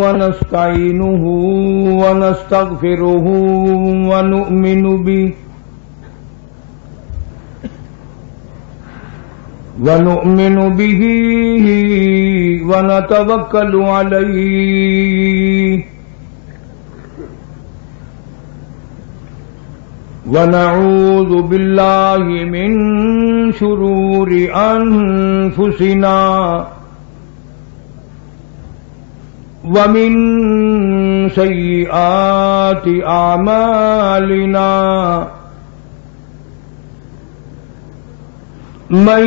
ونستعينه ونستغفره ونؤمن به ونتوكل عليه ونعوذ بالله من شرور أنفسنا ومن سيئات أعمالنا من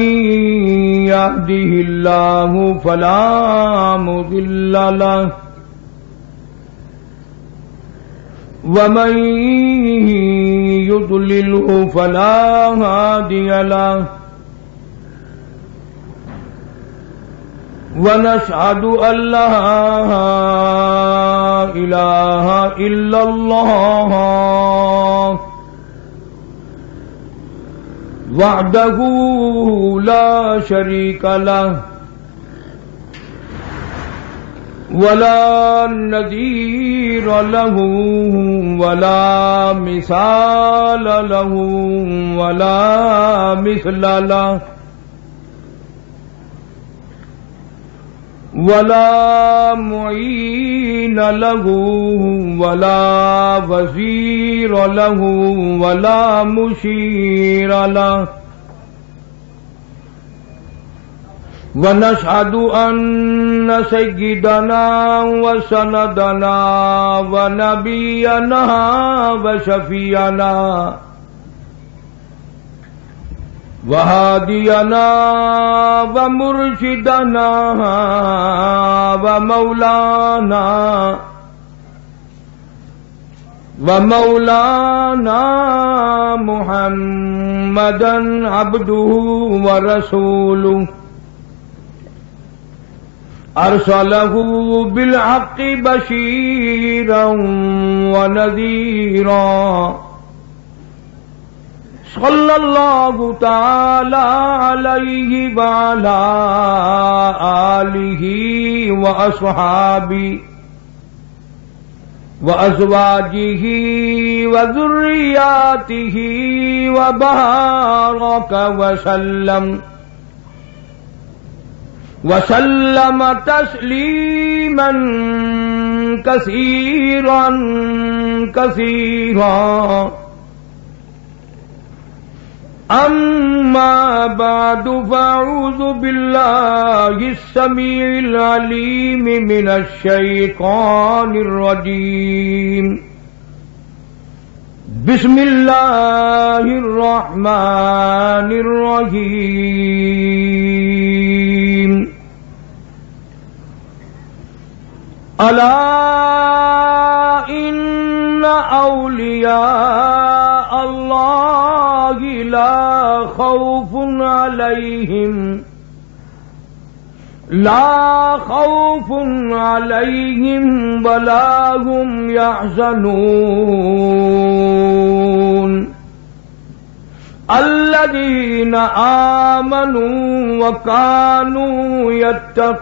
يهده الله فلا مضل له ومن يضلله فلا هادي له ونشهد أن لا إله إلا الله وحده لا شريك له ولا نظير له ولا مثال له ولا مثل له ولا معين له ولا وزير له ولا مشير له ونشهد أن سيدنا وسندنا ونبينا وشفيعنا وهادينا ومرشدنا ومولانا محمدا عبده ورسوله أرسله بالحق بشيرا ونذيرا صلى الله تعالى عليه وعلى آله وأصحابه وأزواجه وذرياته وبارك وسلم تسليما كثيرا كثيرا أما بعد فأعوذ بالله السميع العليم من الشيطان الرجيم بسم الله الرحمن الرحيم ألا إن أولياء الله لا خوف عليهم ولا هم يحزنون الذين آمنوا وكانوا يتقون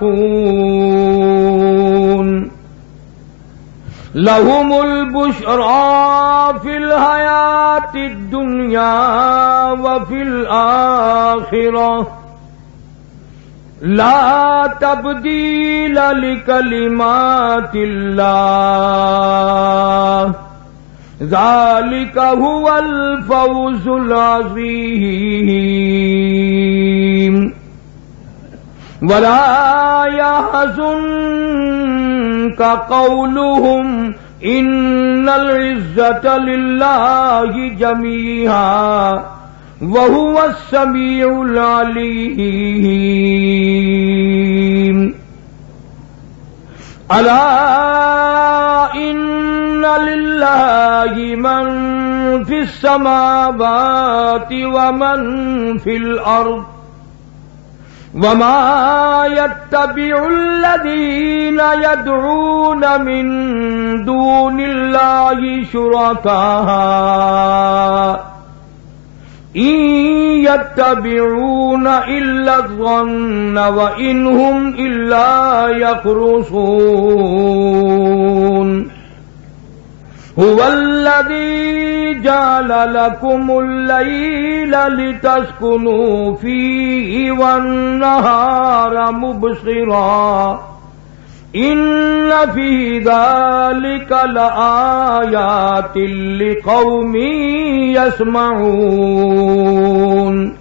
لهم البشرى في الحياة الدنيا وفي الآخرة لا تبديل لكلمات الله ذلك هو الفوز العظيم ولا يحزنك قولهم إن العزة لله جميعا وهو السميع العليم ألا إن لله من في السماوات ومن في الأرض وما يتبع الذين يدعون من دون الله شركاء إن يتبعون إلا الظن وإن هم إلا يخرصون هو الذي جعل لكم الليل لتسكنوا فيه والنهار مبصرا إن في ذلك لآيات لقوم يسمعون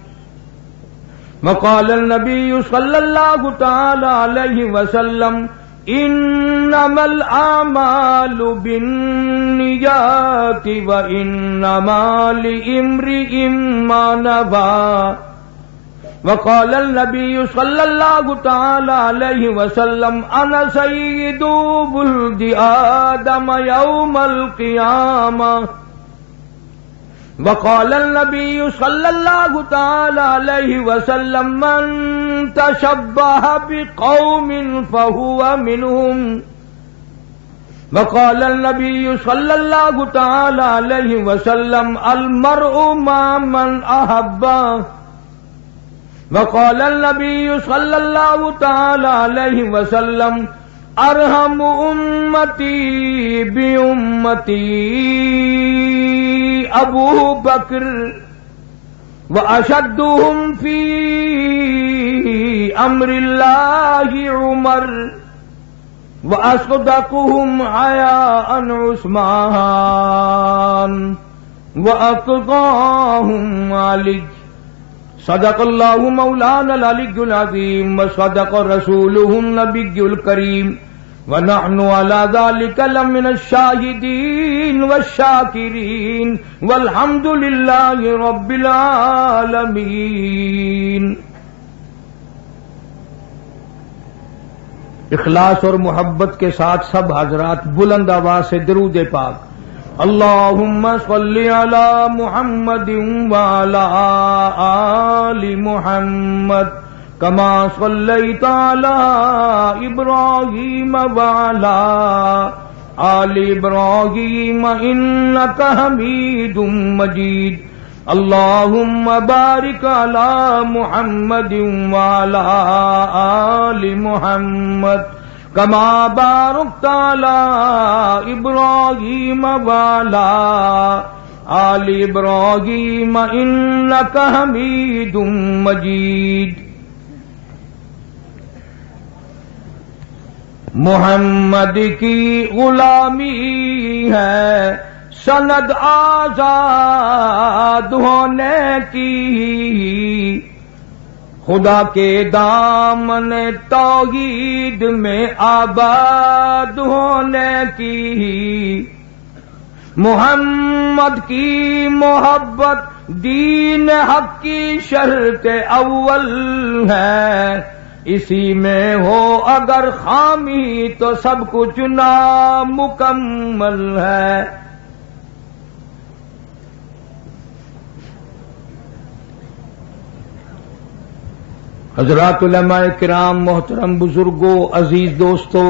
وقال النبي صلى الله تعالى عليه وسلم إنما الأعمال بالنيات وإنما لامرئ ما نوى وقال النبي صلى الله تعالى عليه وسلم أنا سيد ولد آدم يوم القيامة وقال النبي صلى الله تعالى عليه وسلم من تشبه بقوم فهو منهم وقال النبي صلى الله تعالى عليه وسلم المرء مع من أحبه وقال النبي صلى الله تعالى عليه وسلم أرحم أمتي بأمتي أبو بكر وأشدهم في أمر الله عمر وأصدقهم حياء عثمان وأتقاهم علي صدق الله مولانا العلي العظيم وصدق رسوله النبي الكريم ونحن على ذلك لمن الشاهدين والشاكرين والحمد لله رب العالمين. اخلاص اور محبت کے ساتھ سب حضرات بلند آواز سے درود پاک اللہم صلی علی محمد وعلی آل محمد کما صلیت علی ابراہیم وعلی آل ابراہیم انک حمید مجید اللہم بارک علی محمد وعلی آل محمد کما بارکت علی ابراہیم وعلی آل ابراہیم انک حمید مجید. محمد کی غلامی ہے سند آزاد ہونے کی خدا کے دامن توحید میں آباد ہونے کی محمد کی محبت دین حق کی شرط اول ہے اسی میں ہو اگر خامی تو سب کچھ نامکمل ہے. حضرات علماء کرام محترم بزرگوں عزیز دوستو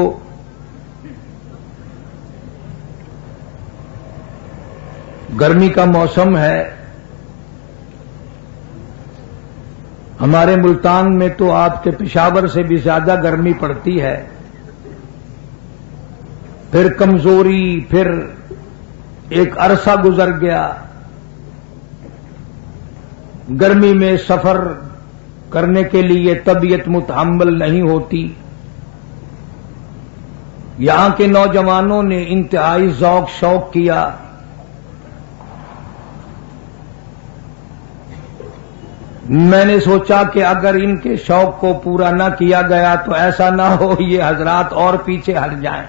گرمی کا موسم ہے. ہمارے ملتان میں تو آپ کے پشاور سے بھی زیادہ گرمی پڑتی ہے. پھر کمزوری پھر ایک عرصہ گزر گیا گرمی میں سفر کرنے کے لیے طبیعت متحمل نہیں ہوتی. یہاں کے نوجوانوں نے انتہائی ذوق شوق کیا. میں نے سوچا کہ اگر ان کے شوق کو پورا نہ کیا گیا تو ایسا نہ ہو یہ حضرات اور پیچھے ہٹ جائیں.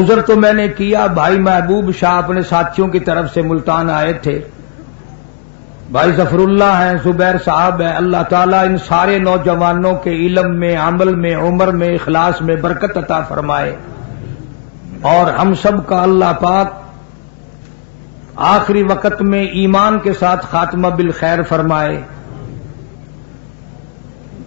عذر تو میں نے کیا. بھائی محبوب شاہ اپنے ساتھیوں کی طرف سے ملتان آئے تھے. بھائی ظفر اللہ ہیں, زبیر صاحب ہیں. اللہ تعالیٰ ان سارے نوجوانوں کے علم میں, عمل میں, عمر میں, اخلاص میں برکت عطا فرمائے اور ہم سب کا اللہ پاک آخری وقت میں ایمان کے ساتھ خاتمہ بالخیر فرمائے.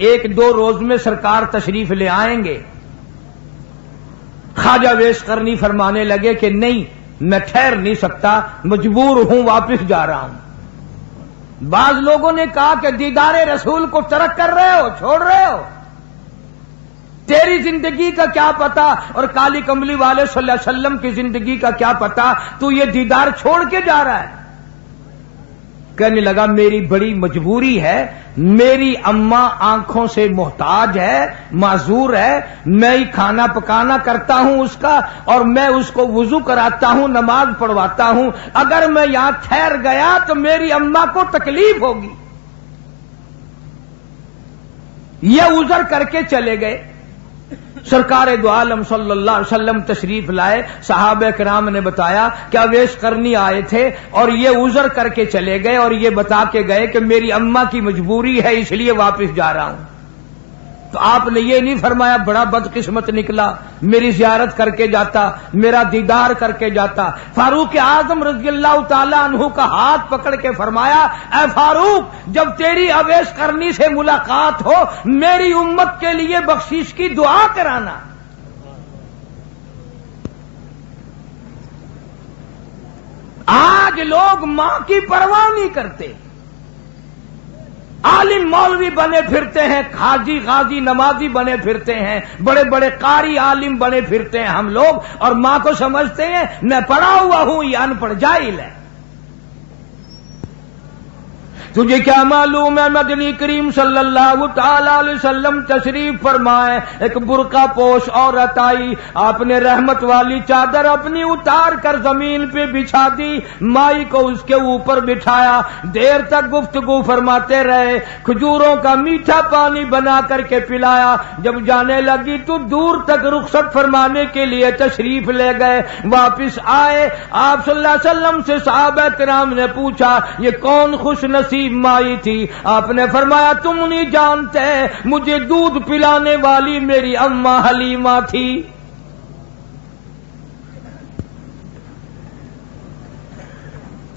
1-2 روز میں سرکار تشریف لے آئیں گے۔ خواجہ ویس قرنی فرمانے لگے کہ نہیں، میں ٹھہر نہیں سکتا، مجبور ہوں، واپس جا رہا ہوں۔ بعض لوگوں نے کہا کہ دیدار رسول کو ترک کر رہے ہو، چھوڑ رہے ہو، تیری زندگی کا کیا پتا، اور کالی کملی والے صلی اللہ علیہ وسلم کی زندگی کا کیا پتا، تو یہ دیدار چھوڑ کے جا رہا ہے۔ کہنے لگا میری بڑی مجبوری ہے، میری اماں آنکھوں سے محتاج ہے، معذور ہے، میں ہی کھانا پکانا کرتا ہوں اس کا، اور میں اس کو وضو کراتا ہوں، نماز پڑھواتا ہوں، اگر میں یہاں ٹھہر گیا تو میری اماں کو تکلیف ہوگی۔ یہ عذر کر کے چلے گئے۔ سرکار دو عالم صلی اللہ علیہ وسلم تشریف لائے، صحابہ کرام نے بتایا کہ اویس قرنی آئے تھے اور یہ عذر کر کے چلے گئے اور یہ بتا کے گئے کہ میری اماں کی مجبوری ہے اس لیے واپس جا رہا ہوں۔ تو آپ نے یہ نہیں فرمایا بڑا بدقسمت نکلا، میری زیارت کر کے جاتا، میرا دیدار کر کے جاتا۔ فاروق اعظم رضی اللہ تعالی عنہ کا ہاتھ پکڑ کے فرمایا، اے فاروق، جب تیری اویس قرنی سے ملاقات ہو میری امت کے لیے بخشش کی دعا کرانا۔ آج لوگ ماں کی پرواہ نہیں کرتے، عالم مولوی بنے پھرتے ہیں، حاجی غازی نمازی بنے پھرتے ہیں، بڑے بڑے قاری عالم بنے پھرتے ہیں ہم لوگ، اور ماں کو سمجھتے ہیں میں پڑھا ہوا ہوں، یہ ان پڑھ جاہل ہے۔ تجھے کیا معلوم ہے مدنی کریم صلی اللہ تعالی علیہ وسلم تشریف فرمائے، ایک برقع پوش عورت آئی، آپ نے رحمت والی چادر اپنی اتار کر زمین پہ بچھا دی، مائی کو اس کے اوپر بٹھایا، دیر تک گفتگو فرماتے رہے، کھجوروں کا میٹھا پانی بنا کر کے پلایا، جب جانے لگی تو دور تک رخصت فرمانے کے لیے تشریف لے گئے، واپس آئے، آپ صلی اللہ علیہ وسلم سے صحابہ کرام نے پوچھا یہ کون خوش نصیب مائی تھی؟ آپ نے فرمایا تم نہیں جانتے، مجھے دودھ پلانے والی میری اماں حلیمہ تھی۔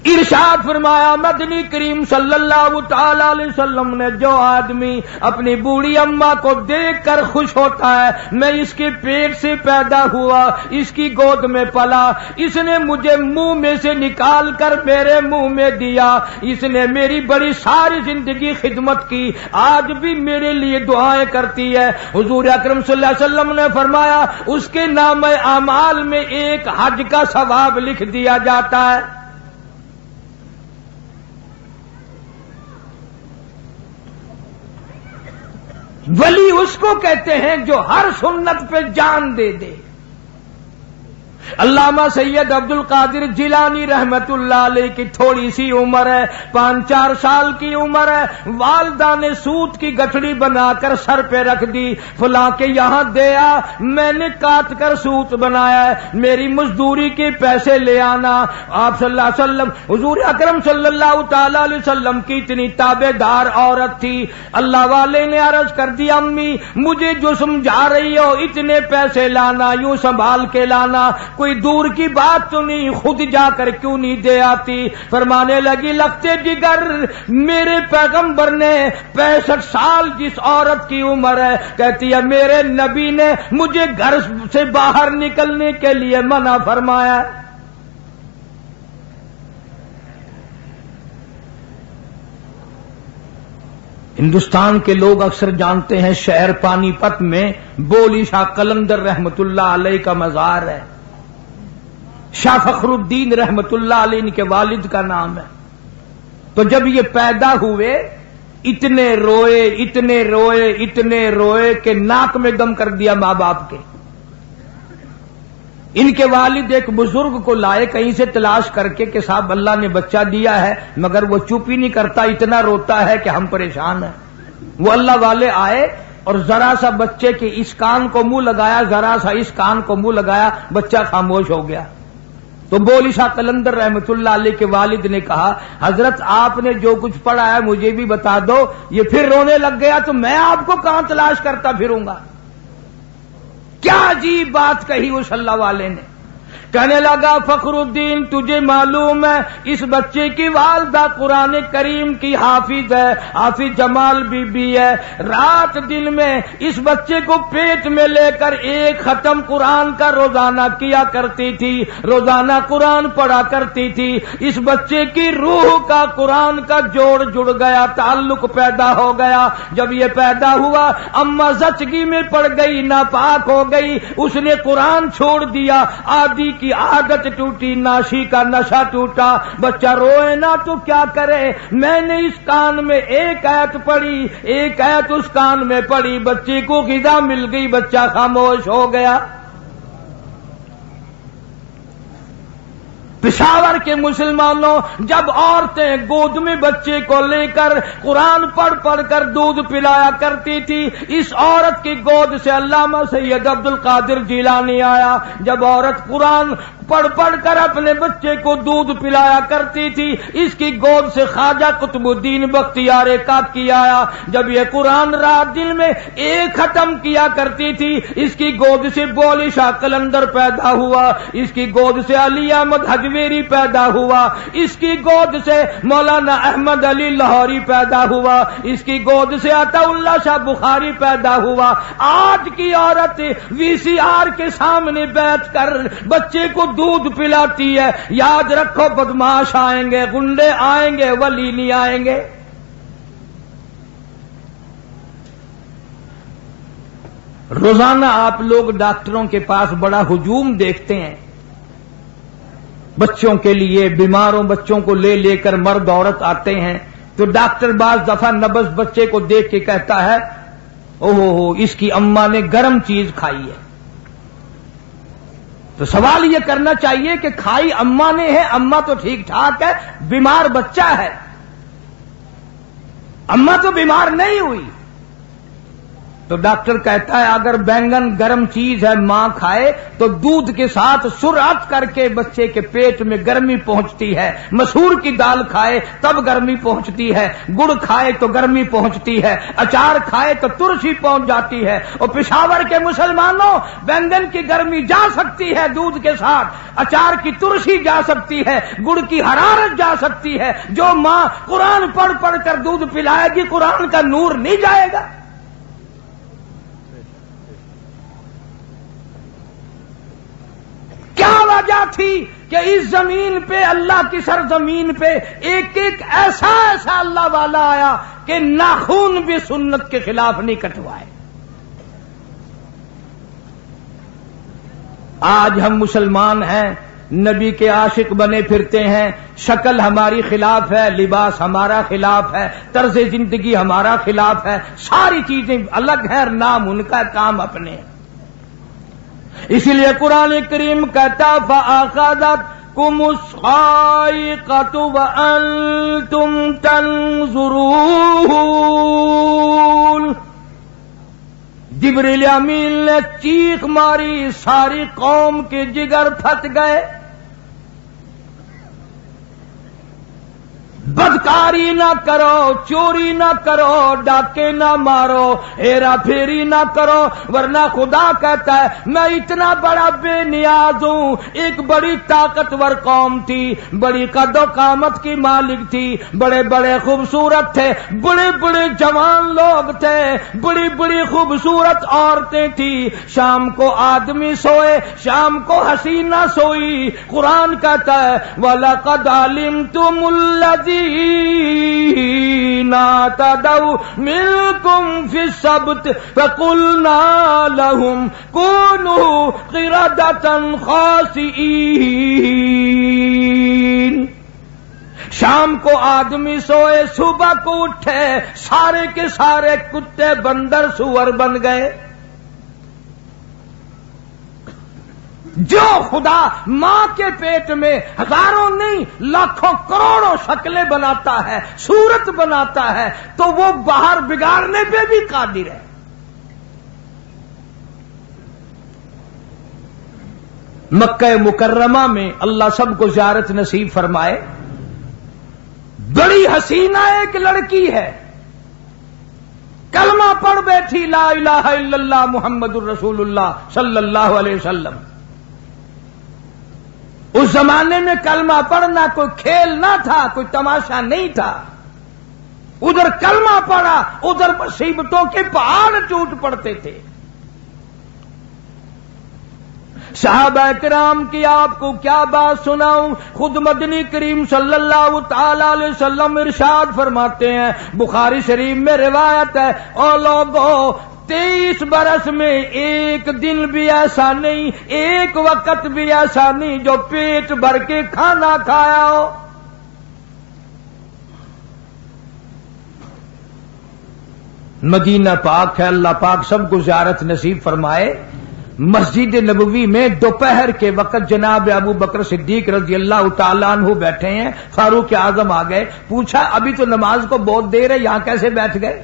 ارشاد فرمایا مدنی کریم صلی اللہ تعالی علیہ وسلم نے، جو آدمی اپنی بوڑھی اماں کو دیکھ کر خوش ہوتا ہے، میں اس کے پیٹ سے پیدا ہوا، اس کی گود میں پلا، اس نے مجھے منہ میں سے نکال کر میرے منہ میں دیا، اس نے میری بڑی ساری زندگی خدمت کی، آج بھی میرے لیے دعائیں کرتی ہے۔ حضور اکرم صلی اللہ علیہ وسلم نے فرمایا اس کے نام اعمال میں ایک حج کا ثواب لکھ دیا جاتا ہے۔ ولی اس کو کہتے ہیں جو ہر سنت پہ جان دے دے۔ علامہ سید عبد القادر جیلانی رحمت اللہ علیہ کی تھوڑی سی عمر ہے، 5-4 سال کی عمر ہے، والدہ نے سوت کی گٹھڑی بنا کر سر پہ رکھ دی، فلاں کے یہاں دے آ، میں نے کاٹ کر سوت بنایا ہے، میری مزدوری کے پیسے لے آنا۔ آپ صلی اللہ علیہ وسلم، حضور اکرم صلی اللہ تعالی علیہ وسلم کی اتنی تابع دار عورت تھی، اللہ والے نے عرض کر دیا امی مجھے جو سمجھا رہی ہو اتنے پیسے لانا، یوں سنبھال کے لانا، کوئی دور کی بات تو نہیں، خود جا کر کیوں نہیں دے آتی؟ فرمانے لگی لگتے جگر میرے پیغمبر نے 65 سال جس عورت کی عمر ہے، کہتی ہے میرے نبی نے مجھے گھر سے باہر نکلنے کے لیے منع فرمایا۔ ہندوستان کے لوگ اکثر جانتے ہیں شہر پانی پت میں بولی شاہ قلندر رحمت اللہ علیہ کا مزار ہے، شاہ فخر الدین رحمت اللہ علیہ ان کے والد کا نام ہے۔ تو جب یہ پیدا ہوئے اتنے روئے اتنے روئے اتنے روئے کہ ناک میں دم کر دیا ماں باپ کے۔ ان کے والد ایک بزرگ کو لائے کہیں سے تلاش کر کے کہ صاحب اللہ نے بچہ دیا ہے، مگر وہ چپ ہی نہیں کرتا، اتنا روتا ہے کہ ہم پریشان ہیں۔ وہ اللہ والے آئے اور ذرا سا بچے کے اس کان کو منہ لگایا، ذرا سا اس کان کو منہ لگایا، بچہ خاموش ہو گیا۔ تو بولی شاہ قلندر رحمت اللہ علیہ کے والد نے کہا حضرت آپ نے جو کچھ پڑھا ہے مجھے بھی بتا دو، یہ پھر رونے لگ گیا تو میں آپ کو کہاں تلاش کرتا پھروں گا؟ کیا عجیب بات کہی اس اللہ والے نے، کہنے لگا فخرالدین تجھے معلوم ہے اس بچے کی والدہ قرآن کریم کی حافظ ہے، حافظ جمال بی بی ہے، رات دن میں اس بچے کو پیٹ میں لے کر ایک ختم قرآن کا روزانہ کیا کرتی تھی، روزانہ قرآن پڑھا کرتی تھی۔ اس بچے کی روح کا قرآن کا جوڑ جڑ گیا، تعلق پیدا ہو گیا۔ جب یہ پیدا ہوا اماں زچگی میں پڑ گئی، ناپاک ہو گئی، اس نے قرآن چھوڑ دیا، آدھی کی عادت ٹوٹی، ناشی کا نشہ ٹوٹا۔ بچہ روئے نہ تو کیا کرے، میں نے اس کان میں ایک آیت پڑھی، ایک آیت اس کان میں پڑھی، بچے کو غذا مل گئی، بچہ خاموش ہو گیا۔ پشاور کے مسلمانوں جب عورتیں گود میں بچے کو لے کر قرآن پڑھ پڑھ کر دودھ پلایا کرتی تھی، اس عورت کی گود سے علامہ سید عبد القادر جیلانی آیا۔ جب عورت قرآن پڑھ پڑھ کر اپنے بچے کو دودھ پلایا کرتی تھی، اس کی گود سے خواجہ قطب الدین بختیار کاکی آیا۔ جب یہ قرآن رات دن میں ایک ختم کیا کرتی تھی، اس کی گود سے بولی شاہ قلندر پیدا ہوا، اس کی گود سے علی احمد حجویری پیدا ہوا، اس کی گود سے مولانا احمد علی لاہوری پیدا ہوا، اس کی گود سے عطا اللہ شاہ بخاری پیدا ہوا۔ آج کی عورت وی سی آر کے سامنے بیٹھ کر بچے کو دودھ پلاتی ہے، یاد رکھو بدماش آئیں گے، گنڈے آئیں گے، ولی نہیں آئیں گے۔ روزانہ آپ لوگ ڈاکٹروں کے پاس بڑا ہجوم دیکھتے ہیں، بچوں کے لیے، بیماروں بچوں کو لے لے کر مرد عورت آتے ہیں، تو ڈاکٹر بعض دفعہ نبض بچے کو دیکھ کے کہتا ہے اوہو اس کی اماں نے گرم چیز کھائی ہے۔ تو سوال یہ کرنا چاہیے کہ کھائی اماں نے ہے، اماں تو ٹھیک ٹھاک ہے، بیمار بچہ ہے، اماں تو بیمار نہیں ہوئی۔ تو ڈاکٹر کہتا ہے اگر بینگن گرم چیز ہے ماں کھائے تو دودھ کے ساتھ سرعت کر کے بچے کے پیٹ میں گرمی پہنچتی ہے، مسور کی دال کھائے تب گرمی پہنچتی ہے، گڑ کھائے تو گرمی پہنچتی ہے، اچار کھائے تو ترشی پہنچ جاتی ہے۔ اور پشاور کے مسلمانوں بینگن کی گرمی جا سکتی ہے دودھ کے ساتھ، اچار کی ترشی جا سکتی ہے، گڑ کی حرارت جا سکتی ہے۔ جو ماں قرآن پڑھ پڑھ کر دودھ پلائے گی قرآن کا نور نہیں جائے گا۔ کیا وجہ تھی کہ اس زمین پہ، اللہ کی سرزمین پہ ایک ایک ایسا ایسا اللہ والا آیا کہ ناخون بھی سنت کے خلاف نہیں کٹوائے۔ آج ہم مسلمان ہیں، نبی کے عاشق بنے پھرتے ہیں، شکل ہماری خلاف ہے، لباس ہمارا خلاف ہے، طرز زندگی ہمارا خلاف ہے، ساری چیزیں الگ ہیں، نام ان کا، کام اپنے ہیں۔ اسی لیے قرآن کریم کہتا فَأَخَذَتْكُمُ الصَّاعِقَةُ وَأَنْتُمْ تَنْظُرُونَ، جبریل امین نے چیخ ماری، ساری قوم کے جگر پھٹ گئے۔ بدکاری نہ کرو، چوری نہ کرو، ڈاکے نہ مارو، ہیرا پھیری نہ کرو، ورنہ خدا کہتا ہے میں اتنا بڑا بے نیاز ہوں۔ ایک بڑی طاقتور قوم تھی، بڑی قد و قامت کی مالک تھی، بڑے بڑے خوبصورت تھے، بڑے بڑے جوان لوگ تھے، بڑی بڑی خوبصورت عورتیں تھی۔ شام کو آدمی سوئے، شام کو حسینہ سوئی۔ قرآن کہتا ہے وَلَقَدْ عَلِمْتُمُ الَّذِينَ اعْتَدَوْا مِنْكُمْ فِي السَّبْتِ فَقُلْنَا لَهُمْ كُونُوا قِرَدَةً خَاسِئِينَ۔ شام کو آدمی سوئے، صبح کو اٹھے، سارے کے سارے کتے بندر سور بن گئے۔ جو خدا ماں کے پیٹ میں ہزاروں نہیں لاکھوں کروڑوں شکلیں بناتا ہے، صورت بناتا ہے، تو وہ باہر بگاڑنے پہ بھی قادر ہے۔ مکہ مکرمہ میں اللہ سب کو زیارت نصیب فرمائے، بڑی حسینہ ایک لڑکی ہے، کلمہ پڑھ بیٹھی لا الہ الا اللہ محمد الرسول اللہ صلی اللہ علیہ وسلم۔ اس زمانے میں کلمہ پڑھنا کوئی کھیل نہ تھا، کوئی تماشا نہیں تھا. ادھر کلمہ پڑھا، ادھر مصیبتوں کے پہاڑ ٹوٹ پڑتے تھے. صحابہ کرام کی آپ کو کیا بات سناؤں، خود مدنی کریم صلی اللہ تعالی علیہ وسلم ارشاد فرماتے ہیں، بخاری شریف میں روایت ہے، او لوگوں 23 برس میں ایک دن بھی ایسا نہیں، ایک وقت بھی ایسا نہیں جو پیٹ بھر کے کھانا کھایا ہو. مدینہ پاک ہے، اللہ پاک سب کو زیارت نصیب فرمائے. مسجد نبوی میں دوپہر کے وقت جناب ابو بکر صدیق رضی اللہ تعالیٰ عنہ بیٹھے ہیں. فاروق اعظم آ گئے، پوچھا ابھی تو نماز کو بہت دیر ہے، یہاں کیسے بیٹھ گئے؟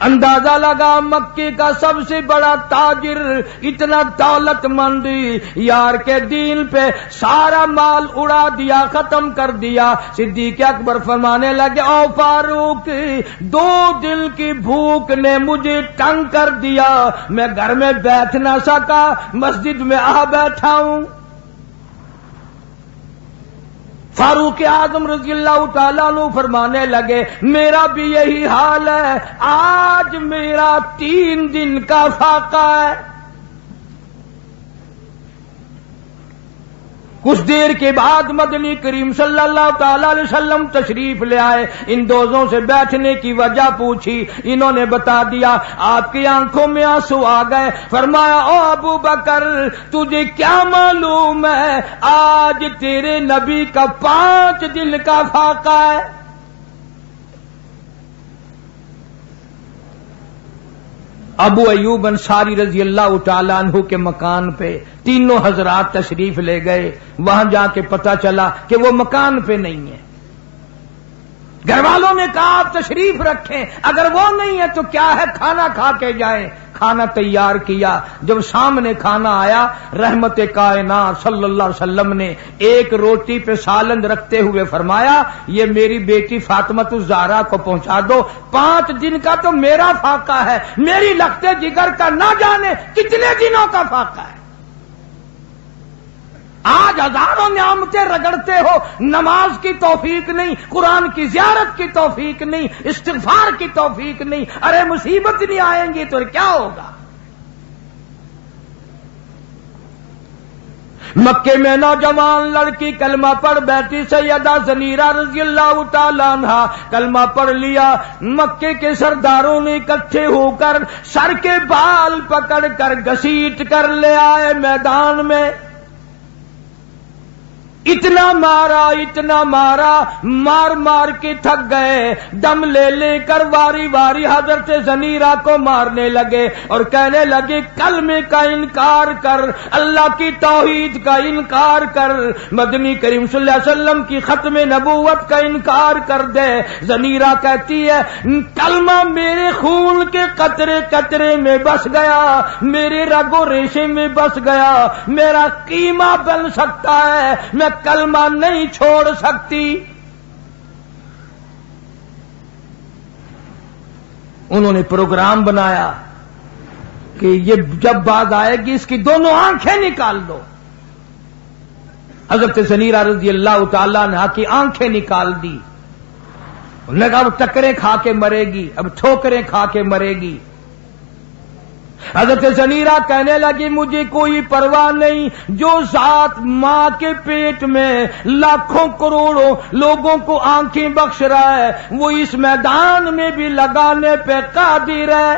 اندازہ لگا مکے کا سب سے بڑا تاجر، اتنا دولت مند، یار کے دین پہ سارا مال اڑا دیا، ختم کر دیا. صدیق اکبر فرمانے لگے، او فاروق 2 دن کی بھوک نے مجھے تنگ کر دیا، میں گھر میں بیٹھ نہ سکا، مسجد میں آ بیٹھا ہوں. فاروق اعظم رضی اللہ تعالیٰ عنہ فرمانے لگے، میرا بھی یہی حال ہے، آج میرا 3 دن کا فاقہ ہے. کچھ دیر کے بعد مدنی کریم صلی اللہ تعالی علیہ وسلم تشریف لے آئے. ان دوزوں سے بیٹھنے کی وجہ پوچھی، انہوں نے بتا دیا. آپ کی آنکھوں میں آنسو آ گئے. فرمایا، او ابو بکر تجھے کیا معلوم ہے آج تیرے نبی کا 5 دن کا فاقہ ہے. ابو ایوب انصاری رضی اللہ تعالیٰ عنہ کے مکان پہ تینوں حضرات تشریف لے گئے. وہاں جا کے پتہ چلا کہ وہ مکان پہ نہیں ہے. گھر والوں نے کہا آپ تشریف رکھیں، اگر وہ نہیں ہے تو کیا ہے، کھانا کھا کے جائیں. کھانا تیار کیا. جب سامنے کھانا آیا، رحمت کائنات صلی اللہ علیہ وسلم نے ایک روٹی پہ سالن رکھتے ہوئے فرمایا، یہ میری بیٹی فاطمہ الزہرا کو پہنچا دو، 5 دن کا تو میرا فاقہ ہے، میری لختے جگر کا نہ جانے کتنے دنوں کا فاقہ ہے. آج ہزاروں نعمتیں رگڑتے ہو، نماز کی توفیق نہیں، قرآن کی زیارت کی توفیق نہیں، استغفار کی توفیق نہیں. ارے مصیبت نہیں آئیں گی تو کیا ہوگا؟ مکے میں نوجوان لڑکی کلمہ پڑھ بیٹھی، سیدہ زنیرہ رضی اللہ تعالیٰ عنہ کلمہ پڑھ لیا. مکے کے سرداروں نے اکٹھے ہو کر سر کے بال پکڑ کر گھسیٹ کر لے آئے میدان میں. اتنا مارا، مار مار کے تھک گئے. دم لے لے کر واری واری حضرت زنیرہ کو مارنے لگے اور کہنے لگے، کلمے کا انکار کر، اللہ کی توحید کا انکار کر، مدنی کریم صلی اللہ علیہ وسلم کی ختم نبوت کا انکار کر دے. زنیرہ کہتی ہے، کلمہ میرے خون کے قطرے قطرے میں بس گیا، میرے رگ و ریشے میں بس گیا، میرا قیمہ بن سکتا ہے، میں کلمہ نہیں چھوڑ سکتی. انہوں نے پروگرام بنایا کہ یہ جب بات آئے گی اس کی دونوں آنکھیں نکال دو. حضرت زنیرہ رضی اللہ تعالیٰ عنہا کی آنکھیں نکال دی. انہوں نے کہا اب ٹکریں کھا کے مرے گی، اب ٹھوکریں کھا کے مرے گی. حضرت زنیرہ کہنے لگی، مجھے کوئی پرواہ نہیں، جو ذات ماں کے پیٹ میں لاکھوں کروڑوں لوگوں کو آنکھیں بخش رہا ہے، وہ اس میدان میں بھی لگانے پہ قادر ہے.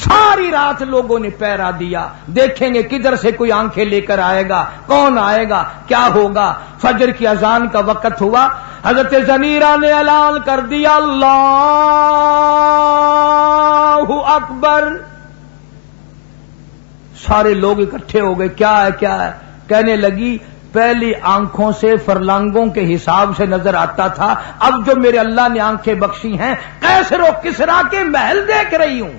ساری رات لوگوں نے پہرا دیا، دیکھیں گے کدھر سے کوئی آنکھیں لے کر آئے گا، کون آئے گا، کیا ہوگا. فجر کی اذان کا وقت ہوا. حضرت زنیرہ نے اعلان کر دیا، اللہ اکبر. سارے لوگ اکٹھے ہو گئے. کیا ہے کیا ہے؟ کہنے لگی، پہلی آنکھوں سے فرلانگوں کے حساب سے نظر آتا تھا، اب جو میرے اللہ نے آنکھیں بخشی ہیں قیصر و کسریٰ کے محل دیکھ رہی ہوں.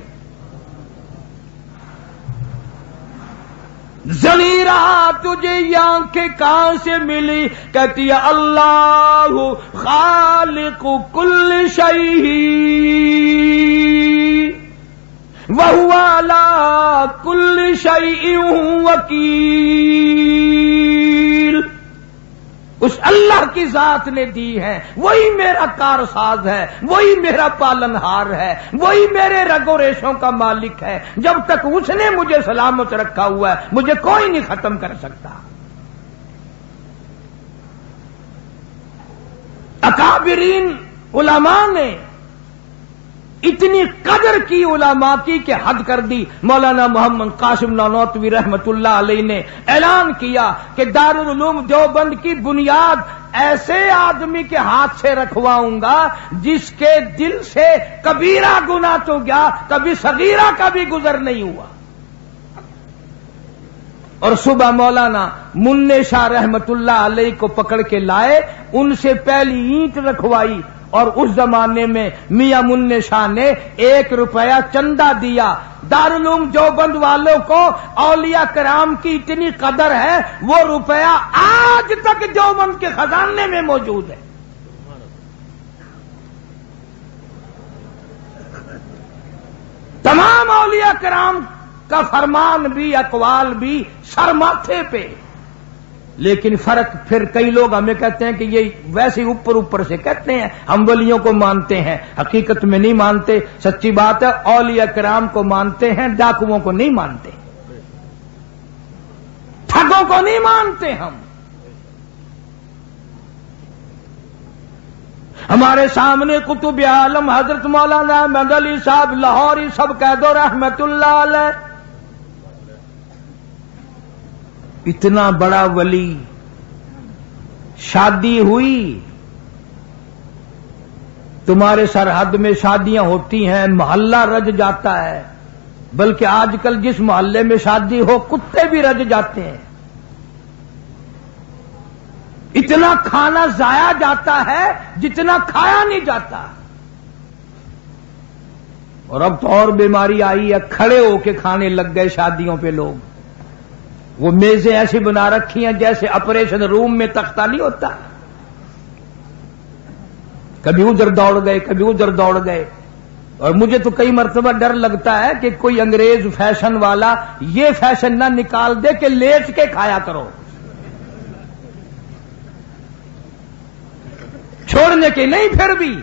زنیرہ تجھے یہ آنکھیں کہاں سے ملی؟ کہتی ہے، اللہ خالق کل شیء وَهُوَ عَلَى كُلِّ شَيْءٍ وَكِیلٌ، اس اللہ کی ذات نے دی ہے، وہی میرا کارساز ہے، وہی میرا پالنہار ہے، وہی میرے رگ و ریشوں کا مالک ہے۔ جب تک اس نے مجھے سلامت رکھا ہوا ہے مجھے کوئی نہیں ختم کر سکتا۔ اکابرین علماء نے اتنی قدر کی علماء کی کہ حد کر دی۔ مولانا محمد قاسم نانوتوی رحمت اللہ علیہ نے اعلان کیا کہ دارالعلوم دیوبند کی بنیاد ایسے آدمی کے ہاتھ سے رکھواؤں گا جس کے دل سے کبیرہ گناہ تو گیا، کبھی صغیرہ کا بھی گزر نہیں ہوا۔ اور صبح مولانا منع شاہ رحمت اللہ علیہ کو پکڑ کے لائے، ان سے پہلی اینٹ رکھوائی، اور اس زمانے میں میاں منع شاہ نے 1 روپیہ چندہ دیا۔ دارالعلوم دیوبند والوں کو اولیاء کرام کی اتنی قدر ہے، وہ روپیہ آج تک دیوبند کے خزانے میں موجود ہے۔ تمام اولیاء کرام کا فرمان بھی، اقوال بھی سر ماتھے پہ، لیکن فرق پھر کئی لوگ ہمیں کہتے ہیں کہ یہ ویسے اوپر سے کہتے ہیں، ہم ولیوں کو مانتے ہیں، حقیقت میں نہیں مانتے۔ سچی بات ہے، اولیاء کرام کو مانتے ہیں، ڈاکوؤں کو نہیں مانتے، ٹھگوں کو نہیں مانتے ہم۔ ہمارے سامنے قطب عالم حضرت مولانا احمد علی صاحب لاہوری سب کہہ دو رحمت اللہ علیہ، اتنا بڑا ولی، شادی ہوئی، تمہارے سرحد میں شادیاں ہوتی ہیں، محلہ رج جاتا ہے، بلکہ آج کل جس محلے میں شادی ہو کتے بھی رج جاتے ہیں۔ اتنا کھانا ضائع جاتا ہے جتنا کھایا نہیں جاتا۔ اور اب تو اور بیماری آئی ہے، کھڑے ہو کے کھانے لگ گئے شادیوں پہ لوگ۔ وہ میزیں ایسی بنا رکھی ہیں جیسے آپریشن روم میں تختہ نہیں ہوتا، کبھی ادھر دوڑ گئے کبھی ادھر دوڑ گئے۔ اور مجھے تو کئی مرتبہ ڈر لگتا ہے کہ کوئی انگریز فیشن والا یہ فیشن نہ نکال دے کہ لیٹ کے کھایا کرو، چھوڑنے کے نہیں۔ پھر بھی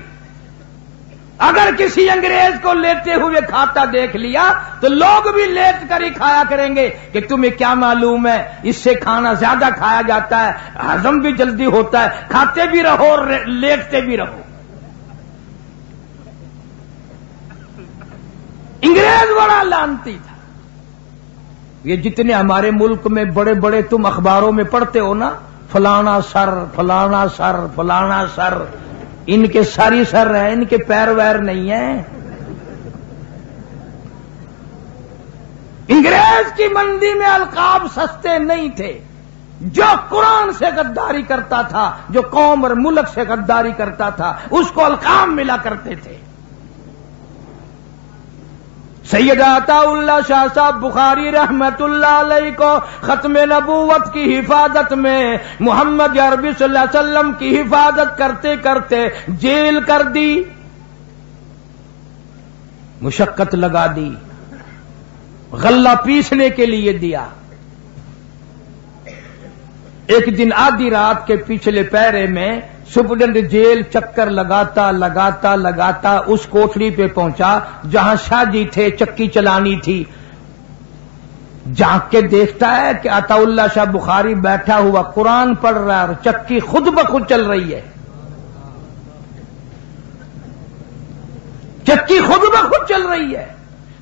اگر کسی انگریز کو لیتے ہوئے کھاتا دیکھ لیا تو لوگ بھی لیٹ کر ہی کھایا کریں گے کہ تمہیں کیا معلوم ہے، اس سے کھانا زیادہ کھایا جاتا ہے، ہضم بھی جلدی ہوتا ہے، کھاتے بھی رہو اور لیٹتے بھی رہو۔ انگریز بڑا لعنتی تھا۔ یہ جتنے ہمارے ملک میں بڑے بڑے تم اخباروں میں پڑھتے ہو نا، فلانا سر فلانا سر فلانا سر، ان کے ساری سر ہیں، ان کے پیر ویر نہیں ہیں۔ انگریز کی منڈی میں القاب سستے نہیں تھے۔ جو قرآن سے غداری کرتا تھا، جو قوم اور ملک سے غداری کرتا تھا، اس کو القاب ملا کرتے تھے۔ سید عطا اللہ شاہ صاحب بخاری رحمت اللہ علیہ کو ختم نبوت کی حفاظت میں محمد عربی صلی اللہ علیہ وسلم کی حفاظت کرتے کرتے جیل کر دی، مشقت لگا دی، غلہ پیسنے کے لیے دیا۔ ایک دن آدھی رات کے پچھلے پہرے میں سپرڈنٹ جیل چکر لگاتا لگاتا لگاتا اس کوٹڑی پہ پہنچا جہاں شاہ جی تھے، چکی چلانی تھی۔ جھانک کے دیکھتا ہے کہ عطا اللہ شاہ بخاری بیٹھا ہوا قرآن پڑھ رہا ہے اور چکی خود بخود چل رہی ہے، چکی خود بخود چل رہی ہے۔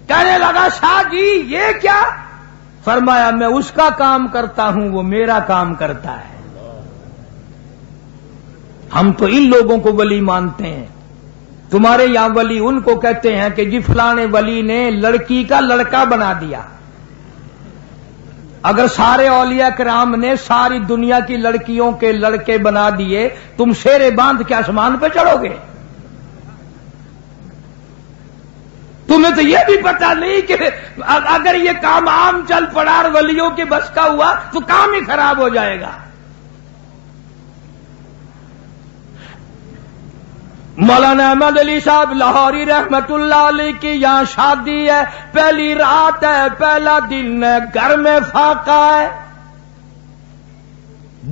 کہنے لگا شاہ جی یہ کیا؟ فرمایا میں اس کا کام کرتا ہوں، وہ میرا کام کرتا ہے۔ ہم تو ان لوگوں کو ولی مانتے ہیں، تمہارے یہاں ولی ان کو کہتے ہیں کہ جی فلانے ولی نے لڑکی کا لڑکا بنا دیا۔ اگر سارے اولیاء کرام نے ساری دنیا کی لڑکیوں کے لڑکے بنا دیے، تم شیرے باندھ کے آسمان پہ چڑھو گے؟ تمہیں تو یہ بھی پتا نہیں کہ اگر یہ کام عام چل پڑا اور ولیوں کے بس کا ہوا تو کام ہی خراب ہو جائے گا۔ مولانا احمد علی صاحب لاہوری رحمت اللہ علیہ کی یہاں شادی ہے، پہلی رات ہے، پہلا دن ہے، گھر میں فاقہ ہے،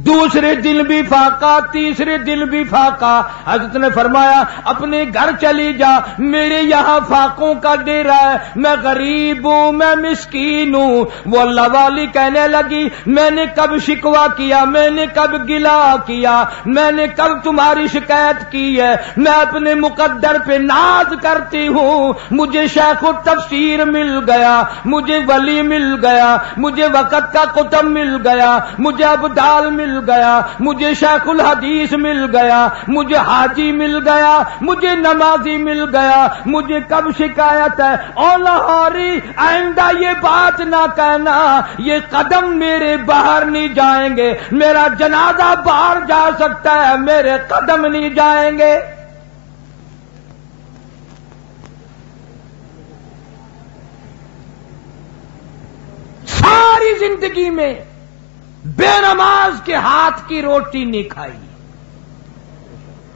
دوسرے دن بھی فاقہ، تیسرے دن بھی فاقہ۔ حضرت نے فرمایا اپنے گھر چلی جا، میرے یہاں فاقوں کا ڈیرا ہے، میں غریب ہوں، میں مسکین ہوں۔ وہ اللہ والی کہنے لگی میں نے کب شکوہ کیا، میں نے کب گلا کیا، میں نے کب تمہاری شکایت کی ہے؟ میں اپنے مقدر پہ ناز کرتی ہوں۔ مجھے شیخ التفسیر مل گیا، مجھے ولی مل گیا، مجھے وقت کا قطب مل گیا، مجھے ابدال مل گیا، مجھے شیخ الحدیث مل گیا، مجھے حاجی مل گیا، مجھے نمازی مل گیا، مجھے کب شکایت ہے؟ او لاہوری آئندہ یہ بات نہ کہنا یہ قدم میرے باہر نہیں جائیں گے، میرا جنازہ باہر جا سکتا ہے، میرے قدم نہیں جائیں گے۔ ساری زندگی میں بے نماز کے ہاتھ کی روٹی نہیں کھائی،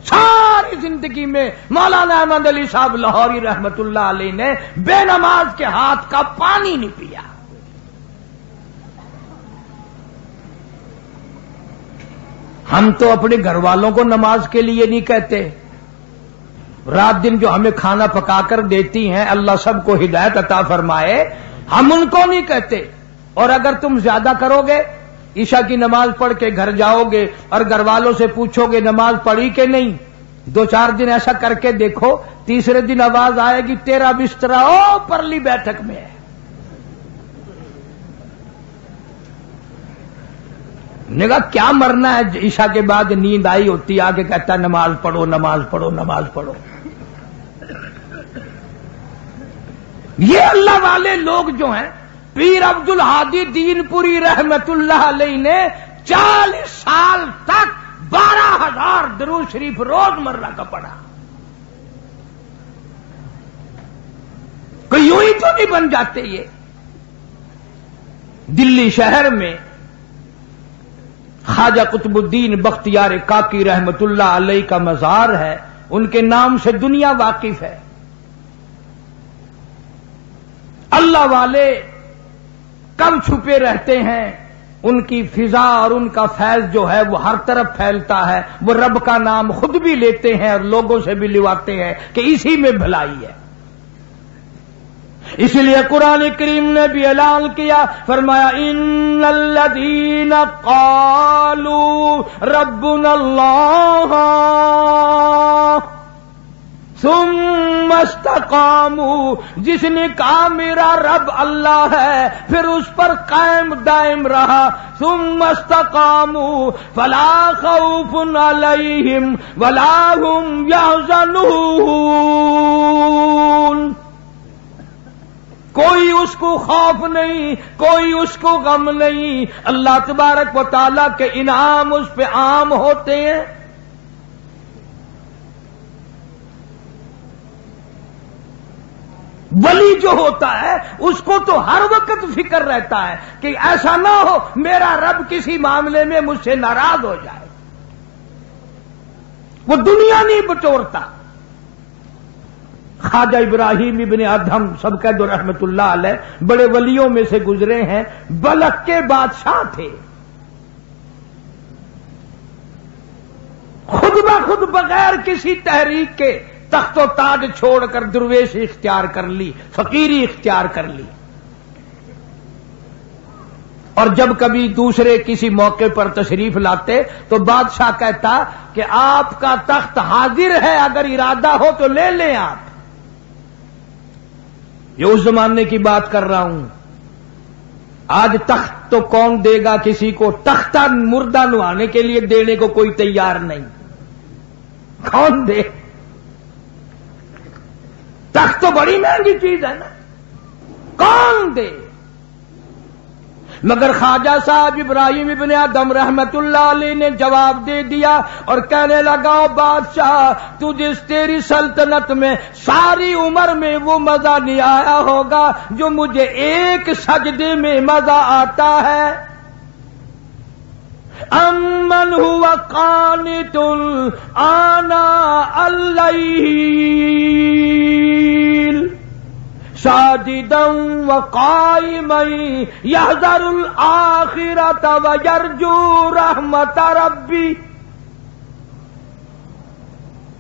ساری زندگی میں مولانا احمد علی صاحب لاہوری رحمت اللہ علیہ نے بے نماز کے ہاتھ کا پانی نہیں پیا۔ ہم تو اپنے گھر والوں کو نماز کے لیے نہیں کہتے، رات دن جو ہمیں کھانا پکا کر دیتی ہیں، اللہ سب کو ہدایت عطا فرمائے، ہم ان کو نہیں کہتے۔ اور اگر تم زیادہ کرو گے، عشاء کی نماز پڑھ کے گھر جاؤ گے اور گھر والوں سے پوچھو گے نماز پڑھی کہ نہیں، 2-4 دن ایسا کر کے دیکھو، تیسرے دن آواز آئے گی تیرا بستر او پرلی بیٹھک میں ہے۔ نے کہا کیا مرنا ہے؟ عشاء کے بعد نیند آئی ہوتی، آ کے کہتا نماز پڑھو نماز پڑھو نماز پڑھو۔ یہ اللہ والے لوگ جو ہیں، پیر عبد الہادی دین پوری رحمت اللہ علیہ نے 40 سال تک 12,000 درود شریف روز مرہ کا پڑھا۔ کوئی یوں ہی تو نہیں بن جاتے یہ۔ دلی شہر میں خواجہ قطب الدین بختیار کاکی رحمت اللہ علیہ کا مزار ہے، ان کے نام سے دنیا واقف ہے۔ اللہ والے کم چھپے رہتے ہیں، ان کی فضا اور ان کا فیض جو ہے وہ ہر طرف پھیلتا ہے، وہ رب کا نام خود بھی لیتے ہیں اور لوگوں سے بھی لواتے ہیں کہ اسی میں بھلائی ہے۔ اس لیے قرآن کریم نے بھی اعلان کیا، فرمایا ان الذین قالوا ربنا اللہ ثم استقاموا، جس نے کہا میرا رب اللہ ہے پھر اس پر قائم دائم رہا، ثم استقاموا فلا خوف علیہم ولا هم يحزنون، کوئی اس کو خوف نہیں، کوئی اس کو غم نہیں، اللہ تبارک و تعالیٰ کے انعام اس پہ عام ہوتے ہیں۔ ولی جو ہوتا ہے اس کو تو ہر وقت فکر رہتا ہے کہ ایسا نہ ہو میرا رب کسی معاملے میں مجھ سے ناراض ہو جائے، وہ دنیا نہیں بٹورتا۔ خواجہ ابراہیم ابن ادہم سب کہہ دو رحمت اللہ علیہ بڑے ولیوں میں سے گزرے ہیں، بلخ کے بادشاہ تھے، خود بخود بغیر کسی تحریک کے تخت و تاج چھوڑ کر درویشی اختیار کر لی، فقیری اختیار کر لی، اور جب کبھی دوسرے کسی موقع پر تشریف لاتے تو بادشاہ کہتا کہ آپ کا تخت حاضر ہے، اگر ارادہ ہو تو لے لیں آپ۔ یہ اس زمانے کی بات کر رہا ہوں، آج تخت تو کون دے گا کسی کو؟ تختہ مردہ نوانے کے لیے دینے کو کوئی تیار نہیں، کون دے؟ تخت تو بڑی مہنگی چیز ہے نا، کون دے؟ مگر خواجہ صاحب ابراہیم ابن ادہم رحمت اللہ علیہ نے جواب دے دیا اور کہنے لگا بادشاہ تجھے تیری سلطنت میں ساری عمر میں وہ مزہ نہیں آیا ہوگا جو مجھے ایک سجدے میں مزہ آتا ہے۔ امن هو قانت آناء الليل ساجدا وقائما يحذر الآخرة ويرجو رحمت ربی۔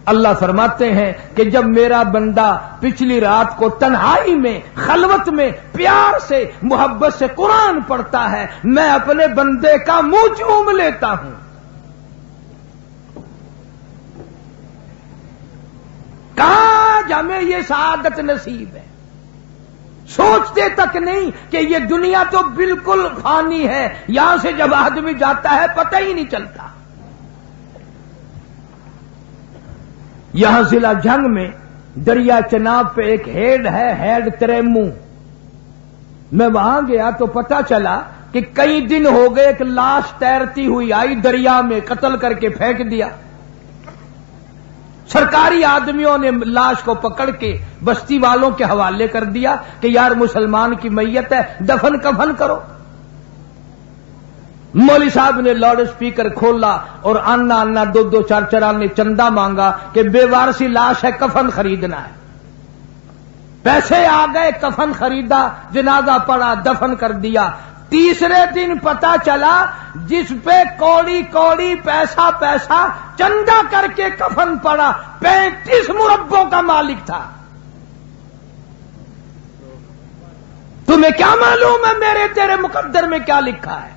اللہ فرماتے ہیں کہ جب میرا بندہ پچھلی رات کو تنہائی میں خلوت میں پیار سے محبت سے قرآن پڑھتا ہے، میں اپنے بندے کا منہ چوم لیتا ہوں۔ کاش ہمیں یہ سعادت نصیب ہے۔ سوچتے تک نہیں کہ یہ دنیا تو بالکل فانی ہے، یہاں سے جب آدمی جاتا ہے پتہ ہی نہیں چلتا۔ یہاں ضلع جھنگ میں دریا چناب پہ ایک ہیڈ ہے، ہیڈ تریمو۔ میں وہاں گیا تو پتہ چلا کہ کئی دن ہو گئے ایک لاش تیرتی ہوئی آئی، دریا میں قتل کر کے پھینک دیا۔ سرکاری آدمیوں نے لاش کو پکڑ کے بستی والوں کے حوالے کر دیا کہ یار مسلمان کی میت ہے، دفن کفن کرو۔ مولوی صاحب نے لاؤڈ اسپیکر کھولا اور آنا دو دو چار چار نے چندہ مانگا کہ بے وارسی لاش ہے، کفن خریدنا ہے۔ پیسے آ گئے، کفن خریدا، جنازہ پڑا، دفن کر دیا۔ تیسرے دن پتا چلا جس پہ کوڑی کوڑی پیسہ پیسہ چندہ کر کے کفن پڑا 35 مربوں کا مالک تھا۔ تمہیں کیا معلوم ہے میرے تیرے مقدر میں کیا لکھا ہے؟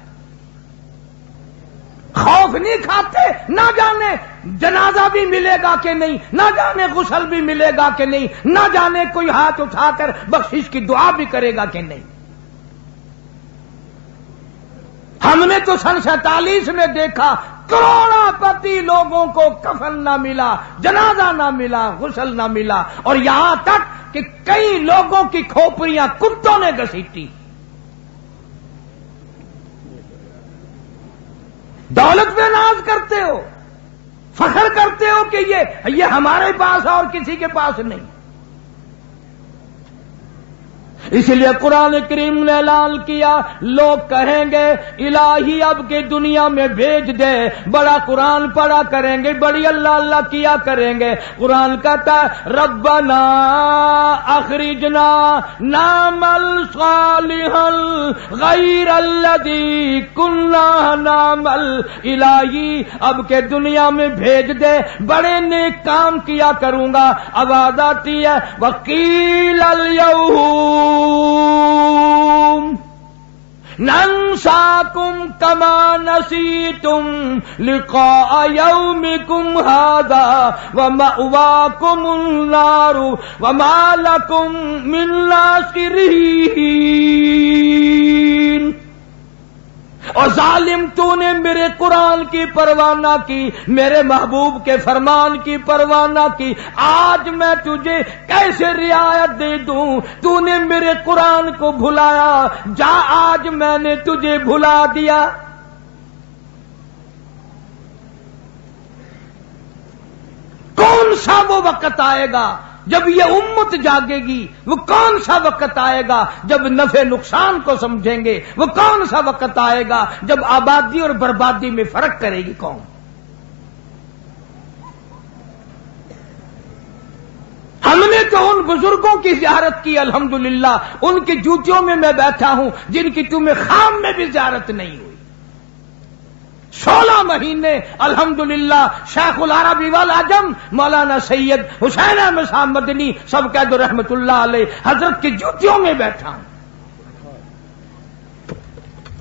خوف نہیں کھاتے، نہ جانے جنازہ بھی ملے گا کہ نہیں، نہ جانے غسل بھی ملے گا کہ نہیں، نہ جانے کوئی ہاتھ اٹھا کر بخشش کی دعا بھی کرے گا کہ نہیں۔ ہم نے تو سن 47 میں دیکھا کروڑوں پتی لوگوں کو کفن نہ ملا، جنازہ نہ ملا، غسل نہ ملا، اور یہاں تک کہ کئی لوگوں کی کھوپڑیاں کتوں نے گھسیٹی۔ دولت پہ ناز کرتے ہو، فخر کرتے ہو کہ یہ ہمارے پاس ہے اور کسی کے پاس نہیں۔ اس لیے قرآن کریم نے اعلان کیا، لوگ کہیں گے الہی اب کے دنیا میں بھیج دے، بڑا قرآن پڑھا کریں گے، بڑی اللہ اللہ کیا کریں گے۔ قرآن کہتا ہے ربنا اخرجنا نعمل صالحا غیر الذی کنا نعمل، الہی اب کے دنیا میں بھیج دے، بڑے نیک کام کیا کروں گا۔ آواز آتی ہے وقیل اليوم ننساکم کما نسیتم لقاء یومکم ھذا ومأواکم النار وما لکم من ناصرین۔ اور ظالم تو نے میرے قرآن کی پرواہ نہ کی، میرے محبوب کے فرمان کی پرواہ نہ کی، آج میں تجھے کیسے رعایت دے دوں؟ تو نے میرے قرآن کو بھلایا، جا آج میں نے تجھے بھلا دیا۔ کون سا وہ وقت آئے گا جب یہ امت جاگے گی؟ وہ کون سا وقت آئے گا جب نفع نقصان کو سمجھیں گے؟ وہ کون سا وقت آئے گا جب آبادی اور بربادی میں فرق کرے گی قوم؟ ہم نے تو ان بزرگوں کی زیارت کی الحمدللہ، ان کی جوتیوں میں میں بیٹھا ہوں جن کی تمہیں خام میں بھی زیارت نہیں ہوئی۔ 16 مہینے الحمدللہ شیخ العربی والعجم مولانا سید حسین احمد صاحب مدنی سب کہہ دو رحمت اللہ علیہ حضرت کی جوتیوں میں بیٹھا ہوں۔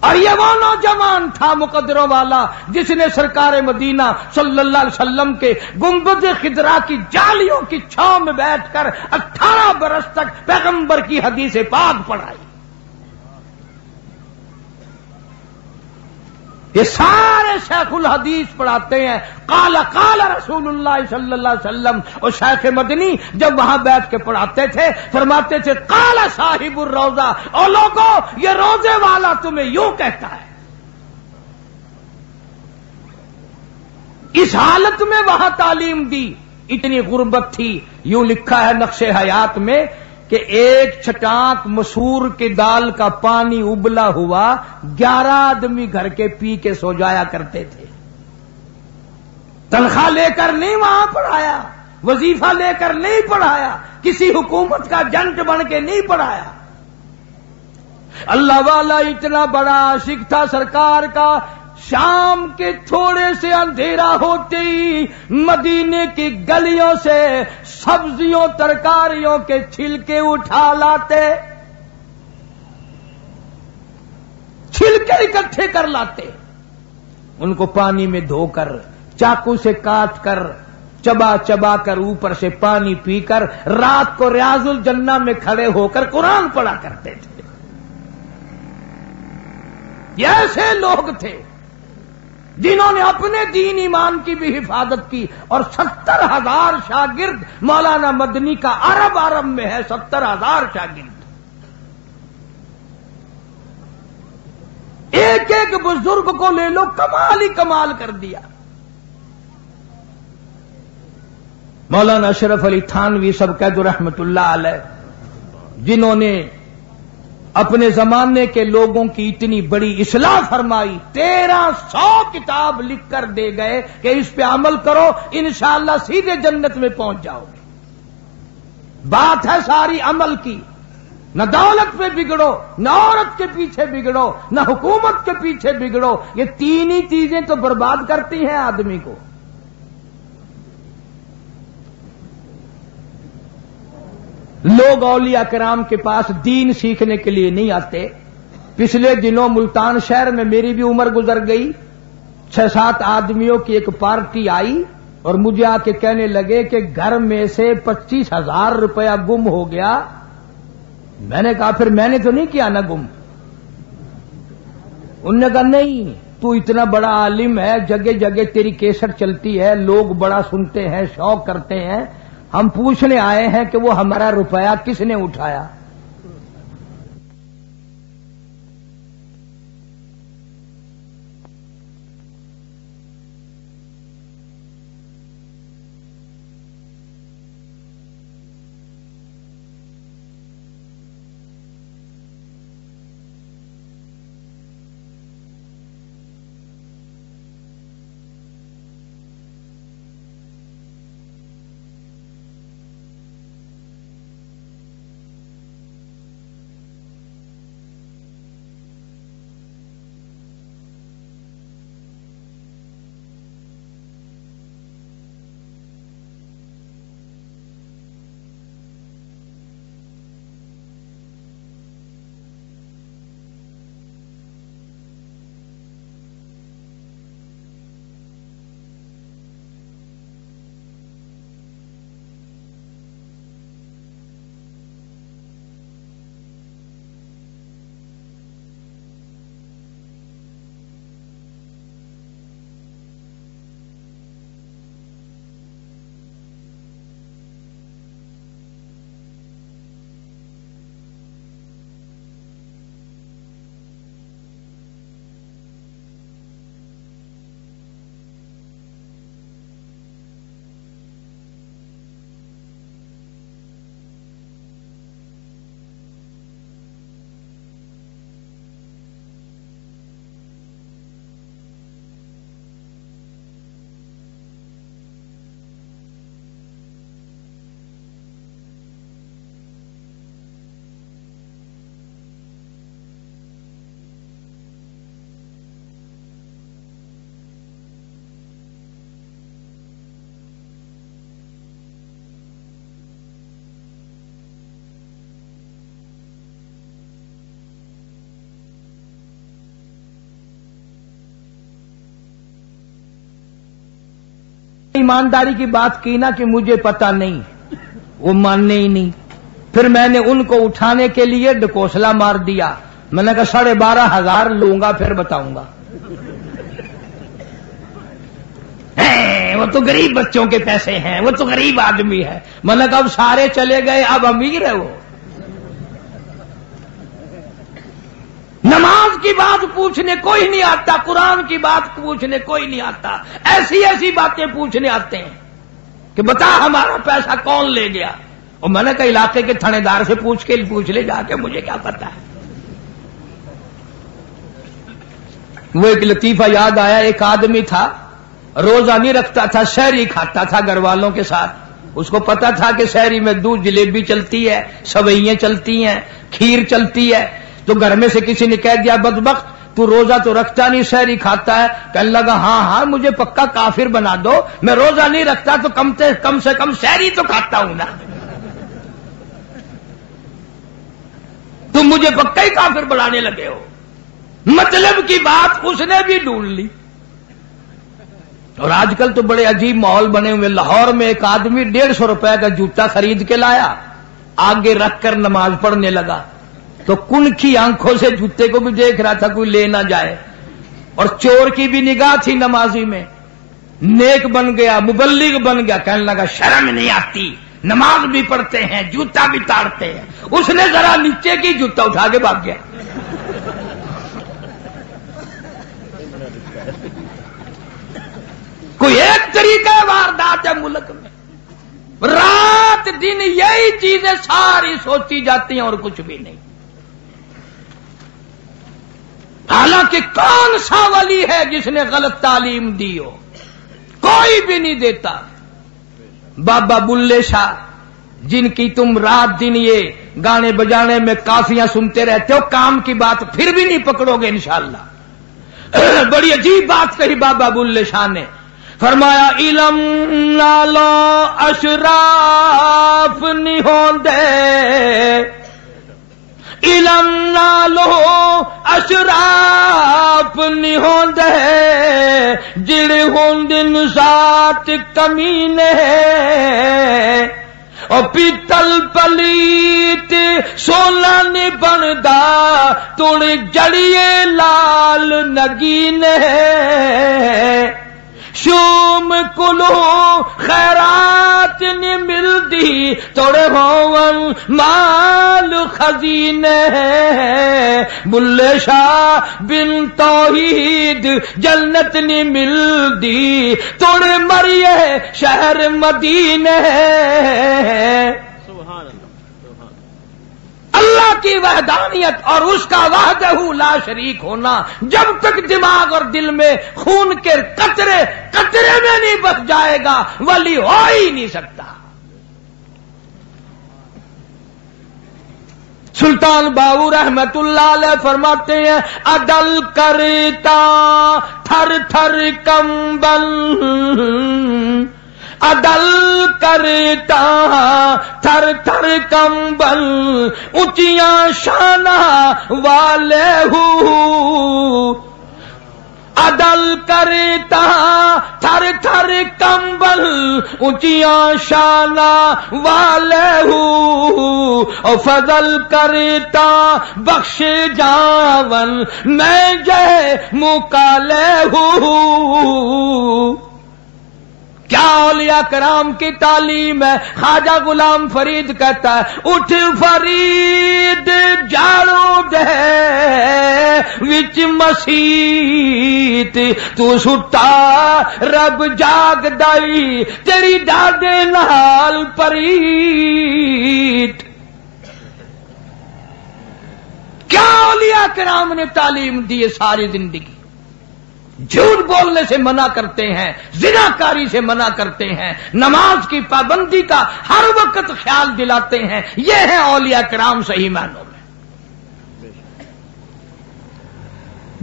اور یہ وہ نوجوان تھا مقدروں والا جس نے سرکار مدینہ صلی اللہ علیہ وسلم کے گنبد خضرا کی جالیوں کی چھاؤں میں بیٹھ کر 18 برس تک پیغمبر کی حدیث پاک پڑھائی۔ یہ سارے شیخ الحدیث پڑھاتے ہیں قال قال رسول اللہ صلی اللہ علیہ وسلم، اور شیخ مدنی جب وہاں بیٹھ کے پڑھاتے تھے فرماتے تھے قال صاحب الروضہ، اور لوگوں یہ روزے والا تمہیں یوں کہتا ہے۔ اس حالت میں وہاں تعلیم دی، اتنی غربت تھی۔ یوں لکھا ہے نقش حیات میں کہ ایک چھٹانک مسور کی دال کا پانی ابلا ہوا 11 آدمی گھر کے پی کے سو جایا کرتے تھے. تنخواہ لے کر نہیں وہاں پڑھایا، وظیفہ لے کر نہیں پڑھایا، کسی حکومت کا جنٹ بن کے نہیں پڑھایا. اللہ والا اتنا بڑا عاشق تھا سرکار کا، شام کے تھوڑے سے اندھیرا ہوتے ہی مدینے کی گلیوں سے سبزیوں ترکاریوں کے چھلکے اٹھا لاتے، چھلکے اکٹھے کر لاتے، ان کو پانی میں دھو کر چاقو سے کاٹ کر چبا چبا کر اوپر سے پانی پی کر رات کو ریاض الجنہ میں کھڑے ہو کر قرآن پڑھا کرتے تھے. یہ ایسے لوگ تھے جنہوں نے اپنے دین ایمان کی بھی حفاظت کی، اور 70,000 شاگرد مولانا مدنی کا عرب میں ہے. 70,000 شاگرد، ایک ایک بزرگ کو لے لو، کمال ہی کمال کر دیا. مولانا اشرف علی تھانوی سب کہہ دو رحمت اللہ علیہ، جنہوں نے اپنے زمانے کے لوگوں کی اتنی بڑی اصلاح فرمائی، 1300 کتاب لکھ کر دے گئے کہ اس پہ عمل کرو انشاءاللہ سیدھے جنت میں پہنچ جاؤ گے. بات ہے ساری عمل کی. نہ دولت پہ بگڑو، نہ عورت کے پیچھے بگڑو، نہ حکومت کے پیچھے بگڑو. یہ تین ہی چیزیں تو برباد کرتی ہیں آدمی کو. لوگ اولیاء کرام کے پاس دین سیکھنے کے لیے نہیں آتے. پچھلے دنوں ملتان شہر میں میری بھی عمر گزر گئی، 6-7 آدمیوں کی ایک پارٹی آئی اور مجھے آ کے کہنے لگے کہ گھر میں سے 25,000 روپیہ گم ہو گیا. میں نے کہا پھر میں نے تو نہیں کیا نا گم. انہوں نے کہا نہیں، تو اتنا بڑا عالم ہے، جگہ جگہ تیری کیسٹ چلتی ہے، لوگ بڑا سنتے ہیں، شوق کرتے ہیں، ہم پوچھنے آئے ہیں کہ وہ ہمارا روپیہ کس نے اٹھایا. ایمانداری کی بات کی نا کہ مجھے پتا نہیں، وہ ماننے ہی نہیں. پھر میں نے ان کو اٹھانے کے لیے ڈکوسلا مار دیا. میں نے کہا 12,500 لوں گا پھر بتاؤں گا. وہ تو غریب بچوں کے پیسے ہیں، وہ تو غریب آدمی ہے. میں نے کہا اب سارے چلے گئے، اب امیر ہے وہ. نماز کی بات پوچھنے کوئی نہیں آتا، قرآن کی بات پوچھنے کوئی نہیں آتا، ایسی ایسی باتیں پوچھنے آتے ہیں کہ بتا ہمارا پیسہ کون لے گیا. اور میں نے کہا علاقے کے تھانے سے پوچھ لے جا کے، مجھے کیا پتا ہے۔ وہ ایک لطیفہ یاد آیا، ایک آدمی تھا روزہ نہیں رکھتا تھا، سحری کھاتا تھا گھر والوں کے ساتھ۔ اس کو پتا تھا کہ سحری میں دودھ جلیبی چلتی ہے، سوئیاں چلتی ہیں، کھیر چلتی ہے، تو گھر میں سے کسی نے کہہ دیا بدبخت تو روزہ تو رکھتا نہیں، سحری کھاتا ہے۔ کہنے لگا ہاں مجھے پکا کافر بنا دو، میں روزہ نہیں رکھتا تو کم سے کم سحری تو کھاتا ہوں نا، تم مجھے پکا ہی کافر بنانے لگے ہو۔ مطلب کی بات اس نے بھی ڈھونڈ لی۔ اور آج کل تو بڑے عجیب ماحول بنے ہوئے۔ لاہور میں ایک آدمی 150 روپے کا جوتا خرید کے لایا، آگے رکھ کر نماز پڑھنے لگا، تو کن کی آنکھوں سے جوتے کو بھی دیکھ رہا تھا کوئی لے نہ جائے، اور چور کی بھی نگاہ تھی نمازی میں۔ نیک بن گیا، مبلغ بن گیا، کہنے لگا شرم نہیں آتی، نماز بھی پڑھتے ہیں جوتا بھی تاڑتے ہیں۔ اس نے ذرا نیچے کی جوتا اٹھا کے بھاگ گیا۔ کوئی ایک طریقہ واردات ہے ملک میں، رات دن یہی چیزیں ساری سوچی جاتی ہیں اور کچھ بھی نہیں۔ حالانکہ کون سا ولی ہے جس نے غلط تعلیم دی ہو؟ کوئی بھی نہیں دیتا۔ بابا بلے شاہ جن کی تم رات دن یہ گانے بجانے میں کافیاں سنتے رہتے ہو، کام کی بات پھر بھی نہیں پکڑو گے انشاءاللہ۔ بڑی عجیب بات کہی بابا بلے شاہ نے، فرمایا علم نالو اشراف نہیں ہوندے، علم نالو اشراف نہیں ہوندے، جڑے ہوندن ذات کمینے، اور پیتل پلیت سونا نہیں بندا، توڑ جڑیے لال نگینے، شوم کلو خیرات نہیں ملدی، توڑے ہون مال خزینے، بلے شاہ بن توحید جنت نہیں ملدی، توڑے مریے شہر مدینے۔ اللہ کی وحدانیت اور اس کا وحدہ لا شریک ہونا جب تک دماغ اور دل میں خون کے قطرے میں نہیں بس جائے گا، ولی ہو ہی نہیں سکتا۔ سلطان باہو رحمت اللہ علیہ فرماتے ہیں عدل کرتا تھر تھر کمبل، عدل کرتا تھر تھر کمبل، اونچیاں شانہ والے ہوں، عدل کرتا تھر تھر کمبل، اونچیاں شانہ والے ہوں، اور فضل کرتا بخش جاون میں جے مکالے ہوں۔ کیا اولیاء کرام کی تعلیم ہے؟ خواجہ غلام فرید کہتا ہے اٹھ فرید جاڑو دے وچ مسیت، تو ستا رب جاگ دائی تیری ڈاڈے نال پریت۔ کیا اولیاء کرام نے تعلیم دی ساری زندگی؟ جھوٹ بولنے سے منع کرتے ہیں، زناکاری سے منع کرتے ہیں، نماز کی پابندی کا ہر وقت خیال دلاتے ہیں۔ یہ ہے اولیاء کرام صحیح معنوں میں۔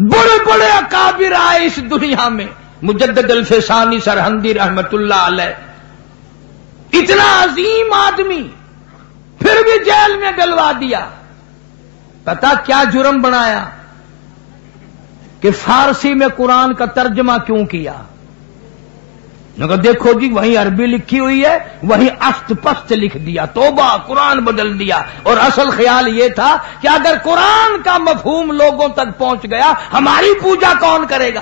بڑے بڑے اکابر آئے اس دنیا میں، مجدد الفسانی سرہندی رحمت اللہ علیہ، اتنا عظیم آدمی، پھر بھی جیل میں ڈلوا دیا۔ پتا کیا جرم بنایا؟ کہ فارسی میں قرآن کا ترجمہ کیوں کیا؟ دیکھو جی وہیں عربی لکھی ہوئی ہے، وہیں است پست لکھ دیا، توبہ قرآن بدل دیا۔ اور اصل خیال یہ تھا کہ اگر قرآن کا مفہوم لوگوں تک پہنچ گیا ہماری پوجا کون کرے گا؟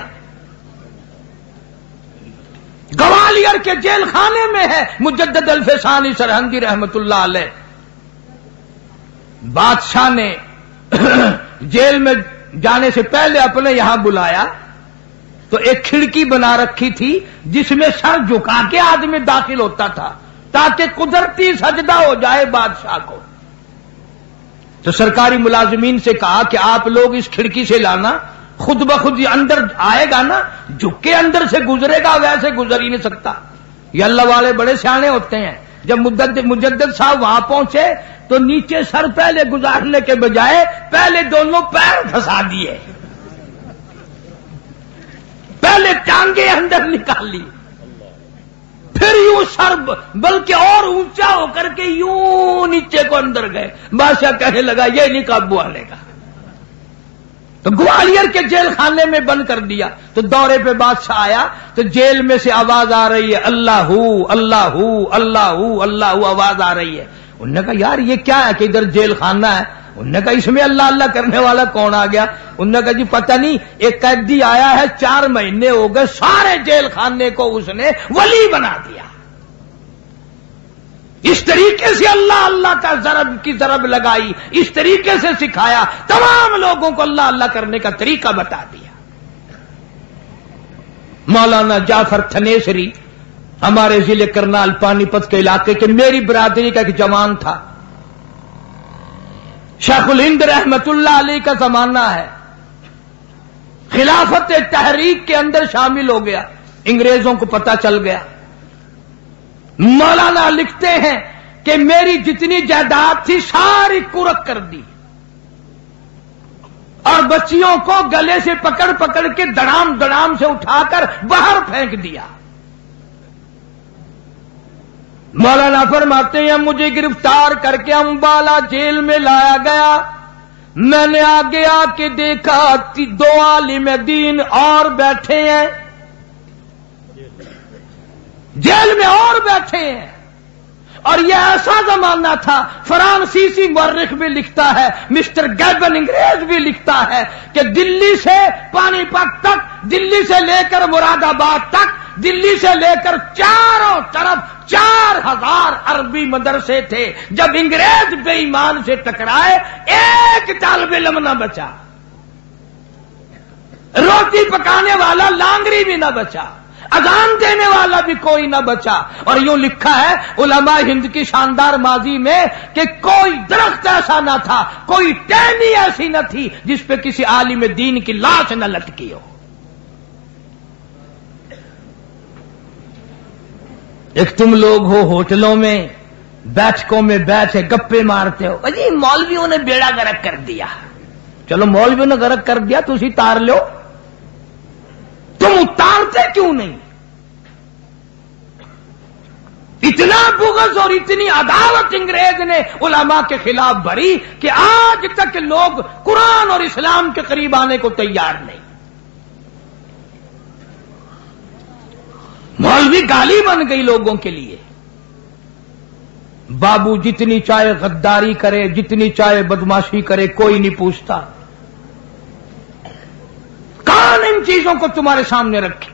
گوالیار کے جیل خانے میں ہے مجدد الفسانی سرہندی رحمت اللہ علیہ۔ بادشاہ نے جیل میں جانے سے پہلے اپنے یہاں بلایا تو ایک کھڑکی بنا رکھی تھی جس میں سر جھکا کے آدمی داخل ہوتا تھا، تاکہ قدرتی سجدہ ہو جائے بادشاہ کو۔ تو سرکاری ملازمین سے کہا کہ آپ لوگ اس کھڑکی سے لانا، خود بخود یہ اندر آئے گا نا، جھک کے اندر سے گزرے گا، ویسے گزر ہی نہیں سکتا۔ یہ اللہ والے بڑے سیانے ہوتے ہیں۔ جب مجدد صاحب وہاں پہنچے تو نیچے سر پہلے گزارنے کے بجائے پہلے دونوں پیر پھنسا دیے، پہلے ٹانگیں اندر نکال لی، پھر یوں سر بلکہ اور اونچا ہو کر کے یوں نیچے کو اندر گئے۔ بادشاہ کہنے لگا یہ نہیں قابو آنے کا، تو گوالیئر کے جیل خانے میں بند کر دیا۔ تو دورے پہ بادشاہ آیا تو جیل میں سے آواز آ رہی ہے اللہ ہو اللہ ہو اللہ ہو اللہ ہو، آواز آ رہی ہے۔ انہوں نے کہا یار یہ کیا ہے کہ ادھر جیل خانہ ہے؟ انہوں نے کہا اس میں اللہ اللہ کرنے والا کون آ گیا؟ انہوں نے کہا جی پتہ نہیں، ایک قیدی آیا ہے 4 مہینے ہو گئے، سارے جیل خانے کو اس نے ولی بنا دیا۔ اس طریقے سے اللہ اللہ کا ضرب لگائی، اس طریقے سے سکھایا، تمام لوگوں کو اللہ اللہ کرنے کا طریقہ بتا دیا۔ مولانا جعفر تھنیسری ہمارے ضلع کرنال پانی پت کے علاقے کے میری برادری کا ایک جوان تھا۔ شیخ الہند رحمت اللہ علیہ کا زمانہ ہے، خلافت تحریک کے اندر شامل ہو گیا، انگریزوں کو پتہ چل گیا۔ مولانا لکھتے ہیں کہ میری جتنی جائیداد تھی ساری کرک کر دی اور بچیوں کو گلے سے پکڑ پکڑ کے دڑام سے اٹھا کر باہر پھینک دیا۔ مولانا فرماتے ہیں مجھے گرفتار کر کے امبالہ جیل میں لایا گیا۔ میں نے آگے آ کے دیکھا 2 عالم دین اور بیٹھے ہیں، جیل میں اور بیٹھے ہیں، اور یہ ایسا زمانہ تھا، فرانسیسی مورخ بھی لکھتا ہے، مسٹر گیبن انگریز بھی لکھتا ہے کہ دلی سے پانی پت تک، دلی سے لے کر مراد آباد تک، دلی سے لے کر چاروں طرف 4000 عربی مدرسے تھے۔ جب انگریز بے ایمان سے ٹکرائے ایک طالب علم نہ بچا، روٹی پکانے والا لانگری بھی نہ بچا، اذان دینے والا بھی کوئی نہ بچا۔ اور یوں لکھا ہے علماء ہند کی شاندار ماضی میں کہ کوئی درخت ایسا نہ تھا، کوئی ٹہنی ایسی نہ تھی جس پہ کسی عالم دین کی لاش نہ لٹکی ہو۔ ایک تم لوگ ہو ہوٹلوں میں بیٹھکوں میں بیٹھے گپے مارتے ہو، جی مولویوں نے بیڑا غرق کر دیا۔ چلو مولویوں نے غرق کر دیا، تسی تار لو، تم اتارتے کیوں نہیں؟ اتنا بغض اور اتنی عداوت انگریز نے علماء کے خلاف بھری کہ آج تک لوگ قرآن اور اسلام کے قریب آنے کو تیار نہیں۔ مولوی گالی بن گئی لوگوں کے لیے۔ بابو جتنی چاہے غداری کرے، جتنی چاہے بدماشی کرے، کوئی نہیں پوچھتا۔ کون ان چیزوں کو تمہارے سامنے رکھے؟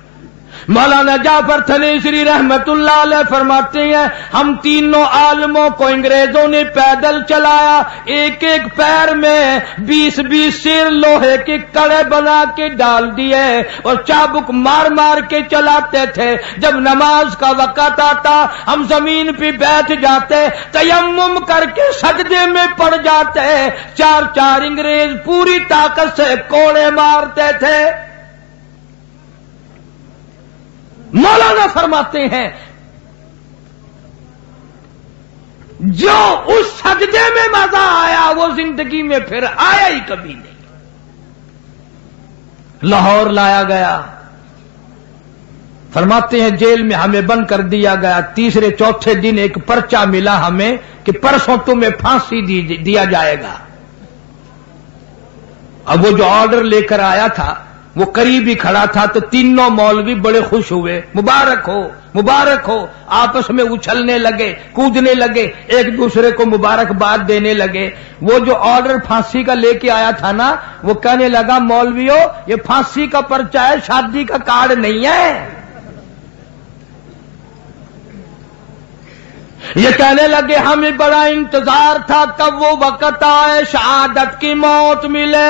مولانا جعفر تھنیسری رحمت اللہ علیہ فرماتے ہیں ہم تینوں عالموں کو انگریزوں نے پیدل چلایا، ایک ایک پیر میں 20 سیر لوہے کے کڑے بنا کے ڈال دیے اور چابک مار مار کے چلاتے تھے۔ جب نماز کا وقت آتا ہم زمین پہ بیٹھ جاتے، تیمم کر کے سجدے میں پڑ جاتے، 4 انگریز پوری طاقت سے کوڑے مارتے تھے۔ مولانا فرماتے ہیں جو اس سجدے میں مزہ آیا وہ زندگی میں پھر آیا ہی کبھی نہیں۔ لاہور لایا گیا، فرماتے ہیں جیل میں ہمیں بند کر دیا گیا۔ 3-4 دن ایک پرچہ ملا ہمیں کہ پرسوں تمہیں پھانسی دیا جائے گا۔ اب وہ جو آرڈر لے کر آیا تھا وہ قریب ہی کھڑا تھا، تو تینوں مولوی بڑے خوش ہوئے، مبارک ہو مبارک ہو، آپس میں اچھلنے لگے، کودنے لگے، ایک دوسرے کو مبارکباد دینے لگے۔ وہ جو آرڈر پھانسی کا لے کے آیا تھا نا، وہ کہنے لگا مولویوں یہ پھانسی کا پرچہ ہے، شادی کا کارڈ نہیں ہے۔ یہ کہنے لگے ہمیں بڑا انتظار تھا کب وہ وقت آئے شہادت کی موت ملے۔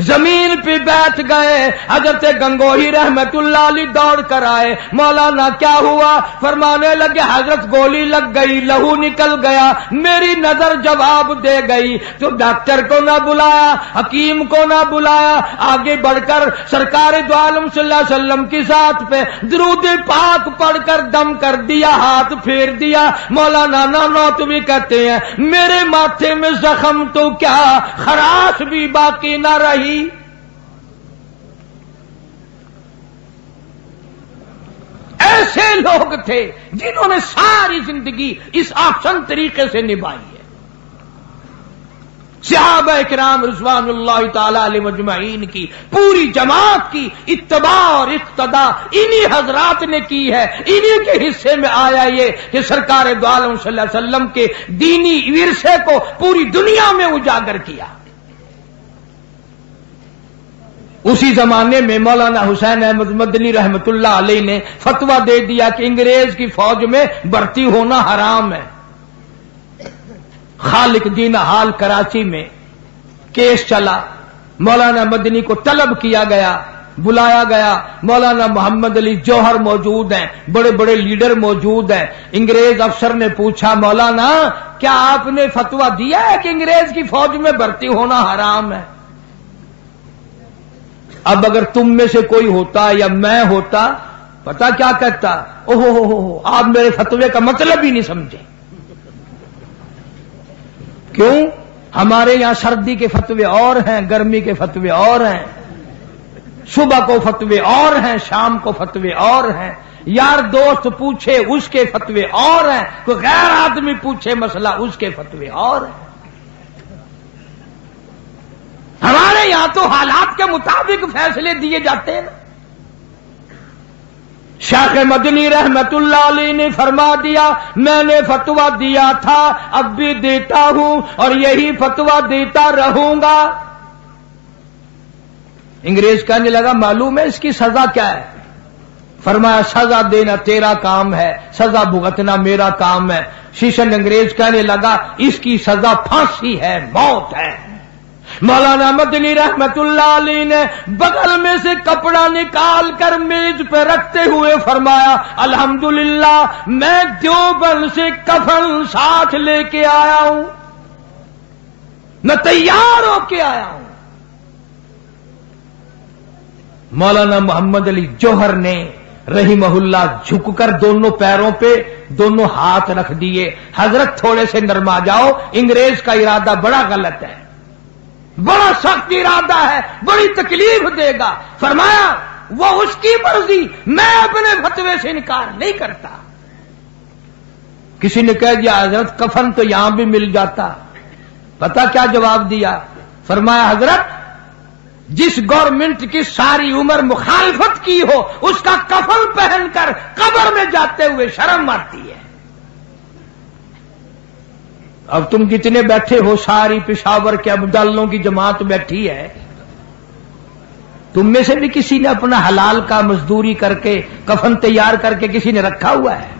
زمین پہ بیٹھ گئے. حضرت گنگوہی رحمت اللہ علیہ دوڑ کر آئے. مولانا کیا ہوا؟ فرمانے لگے حضرت گولی لگ گئی, لہو نکل گیا, میری نظر جواب دے گئی. تو ڈاکٹر کو نہ بلایا, حکیم کو نہ بلایا, آگے بڑھ کر سرکار دو عالم صلی اللہ علیہ وسلم کی ذات پہ درود پاک پڑھ کر دم کر دیا, ہاتھ پھیر دیا. مولانا نانوتوی کہتے ہیں میرے ماتھے میں زخم تو کیا خراش بھی باقی نہ رہی. ایسے لوگ تھے جنہوں نے ساری زندگی اس آسن طریقے سے نبھائی ہے. صحابہ کرام رضوان اللہ تعالی علیہ مجمعین کی پوری جماعت کی اتباع اور اقتداء انہی حضرات نے کی ہے. انہی کے حصے میں آیا یہ کہ سرکار دو عالم صلی اللہ علیہ وسلم کے دینی ورثے کو پوری دنیا میں اجاگر کیا. اسی زمانے میں مولانا حسین احمد مدنی رحمت اللہ علیہ نے فتویٰ دے دیا کہ انگریز کی فوج میں بھرتی ہونا حرام ہے. خالق دین حال کراچی میں کیس چلا. مولانا مدنی کو طلب کیا گیا, بلایا گیا. مولانا محمد علی جوہر موجود ہیں, بڑے بڑے لیڈر موجود ہیں. انگریز افسر نے پوچھا مولانا کیا آپ نے فتویٰ دیا ہے کہ انگریز کی فوج میں بھرتی ہونا حرام ہے؟ اب اگر تم میں سے کوئی ہوتا یا میں ہوتا پتا کیا کہتا؟ اوہو آپ میرے فتوے کا مطلب ہی نہیں سمجھے. کیوں؟ ہمارے یہاں سردی کے فتوے اور ہیں, گرمی کے فتوے اور ہیں, صبح کو فتوے اور ہیں, شام کو فتوے اور ہیں. یار دوست پوچھے اس کے فتوے اور ہیں, کوئی غیر آدمی پوچھے مسئلہ اس کے فتوے اور ہیں. ہمارے یہاں تو حالات کے مطابق فیصلے دیے جاتے ہیں. شیخ مدنی رحمت اللہ علیہ نے فرما دیا میں نے فتویٰ دیا تھا, اب بھی دیتا ہوں اور یہی فتویٰ دیتا رہوں گا. انگریز کہنے لگا معلوم ہے اس کی سزا کیا ہے؟ فرمایا سزا دینا تیرا کام ہے, سزا بھگتنا میرا کام ہے. شیشن انگریز کہنے لگا اس کی سزا پھانسی ہے, موت ہے. مولانا مدنی رحمت اللہ علیہ نے بغل میں سے کپڑا نکال کر میز پہ رکھتے ہوئے فرمایا الحمدللہ میں دیوبند سے کفن ساتھ لے کے آیا ہوں, میں تیار ہو کے آیا ہوں. مولانا محمد علی جوہر نے رحمہ اللہ جھک کر دونوں پیروں پہ دونوں ہاتھ رکھ دیے. حضرت تھوڑے سے نرما جاؤ, انگریز کا ارادہ بڑا غلط ہے, بڑا سخت ارادہ ہے, بڑی تکلیف دے گا. فرمایا وہ اس کی مرضی, میں اپنے فتوے سے انکار نہیں کرتا. کسی نے کہہ دیا حضرت کفن تو یہاں بھی مل جاتا. پتا کیا جواب دیا؟ فرمایا حضرت جس گورنمنٹ کی ساری عمر مخالفت کی ہو اس کا کفن پہن کر قبر میں جاتے ہوئے شرم آتی ہے. اب تم کتنے بیٹھے ہو, ساری پشاور کے ابدالوں کی جماعت بیٹھی ہے, تم میں سے بھی کسی نے اپنا حلال کا مزدوری کر کے کفن تیار کر کے کسی نے رکھا ہوا ہے؟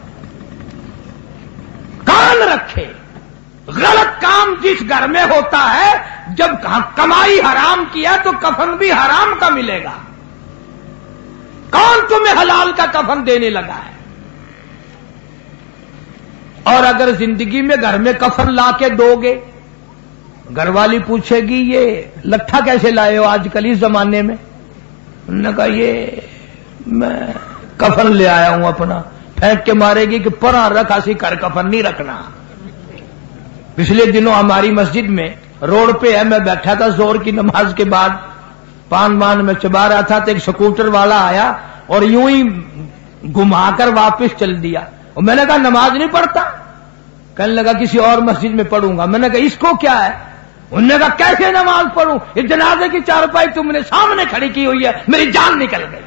کان رکھے. غلط کام جس گھر میں ہوتا ہے جب کمائی حرام کیا تو کفن بھی حرام کا ملے گا. کون تمہیں حلال کا کفن دینے لگا ہے؟ اور اگر زندگی میں گھر میں کفن لا کے دو گے, گھر والی پوچھے گی یہ لٹھا کیسے لائے ہو آج کل اس زمانے میں؟ انہوں نے کہا یہ میں کفن لے آیا ہوں اپنا. پھینک کے مارے گی کہ پرا رکھا سی کر کفن نہیں رکھنا. پچھلے دنوں ہماری مسجد میں روڈ پہ ہے, میں بیٹھا تھا زور کی نماز کے بعد, پان مان میں چبا رہا تھا تو ایک سکوٹر والا آیا اور یوں ہی گھما کر واپس چل دیا. اور میں نے کہا نماز نہیں پڑھتا؟ کہنے لگا کسی اور مسجد میں پڑھوں گا. میں نے کہا اس کو کیا ہے؟ انہوں نے کہا کیسے نماز پڑھوں, یہ جنازے کی چارپائی تم نے سامنے کھڑی کی ہوئی ہے, میری جان نکل گئی.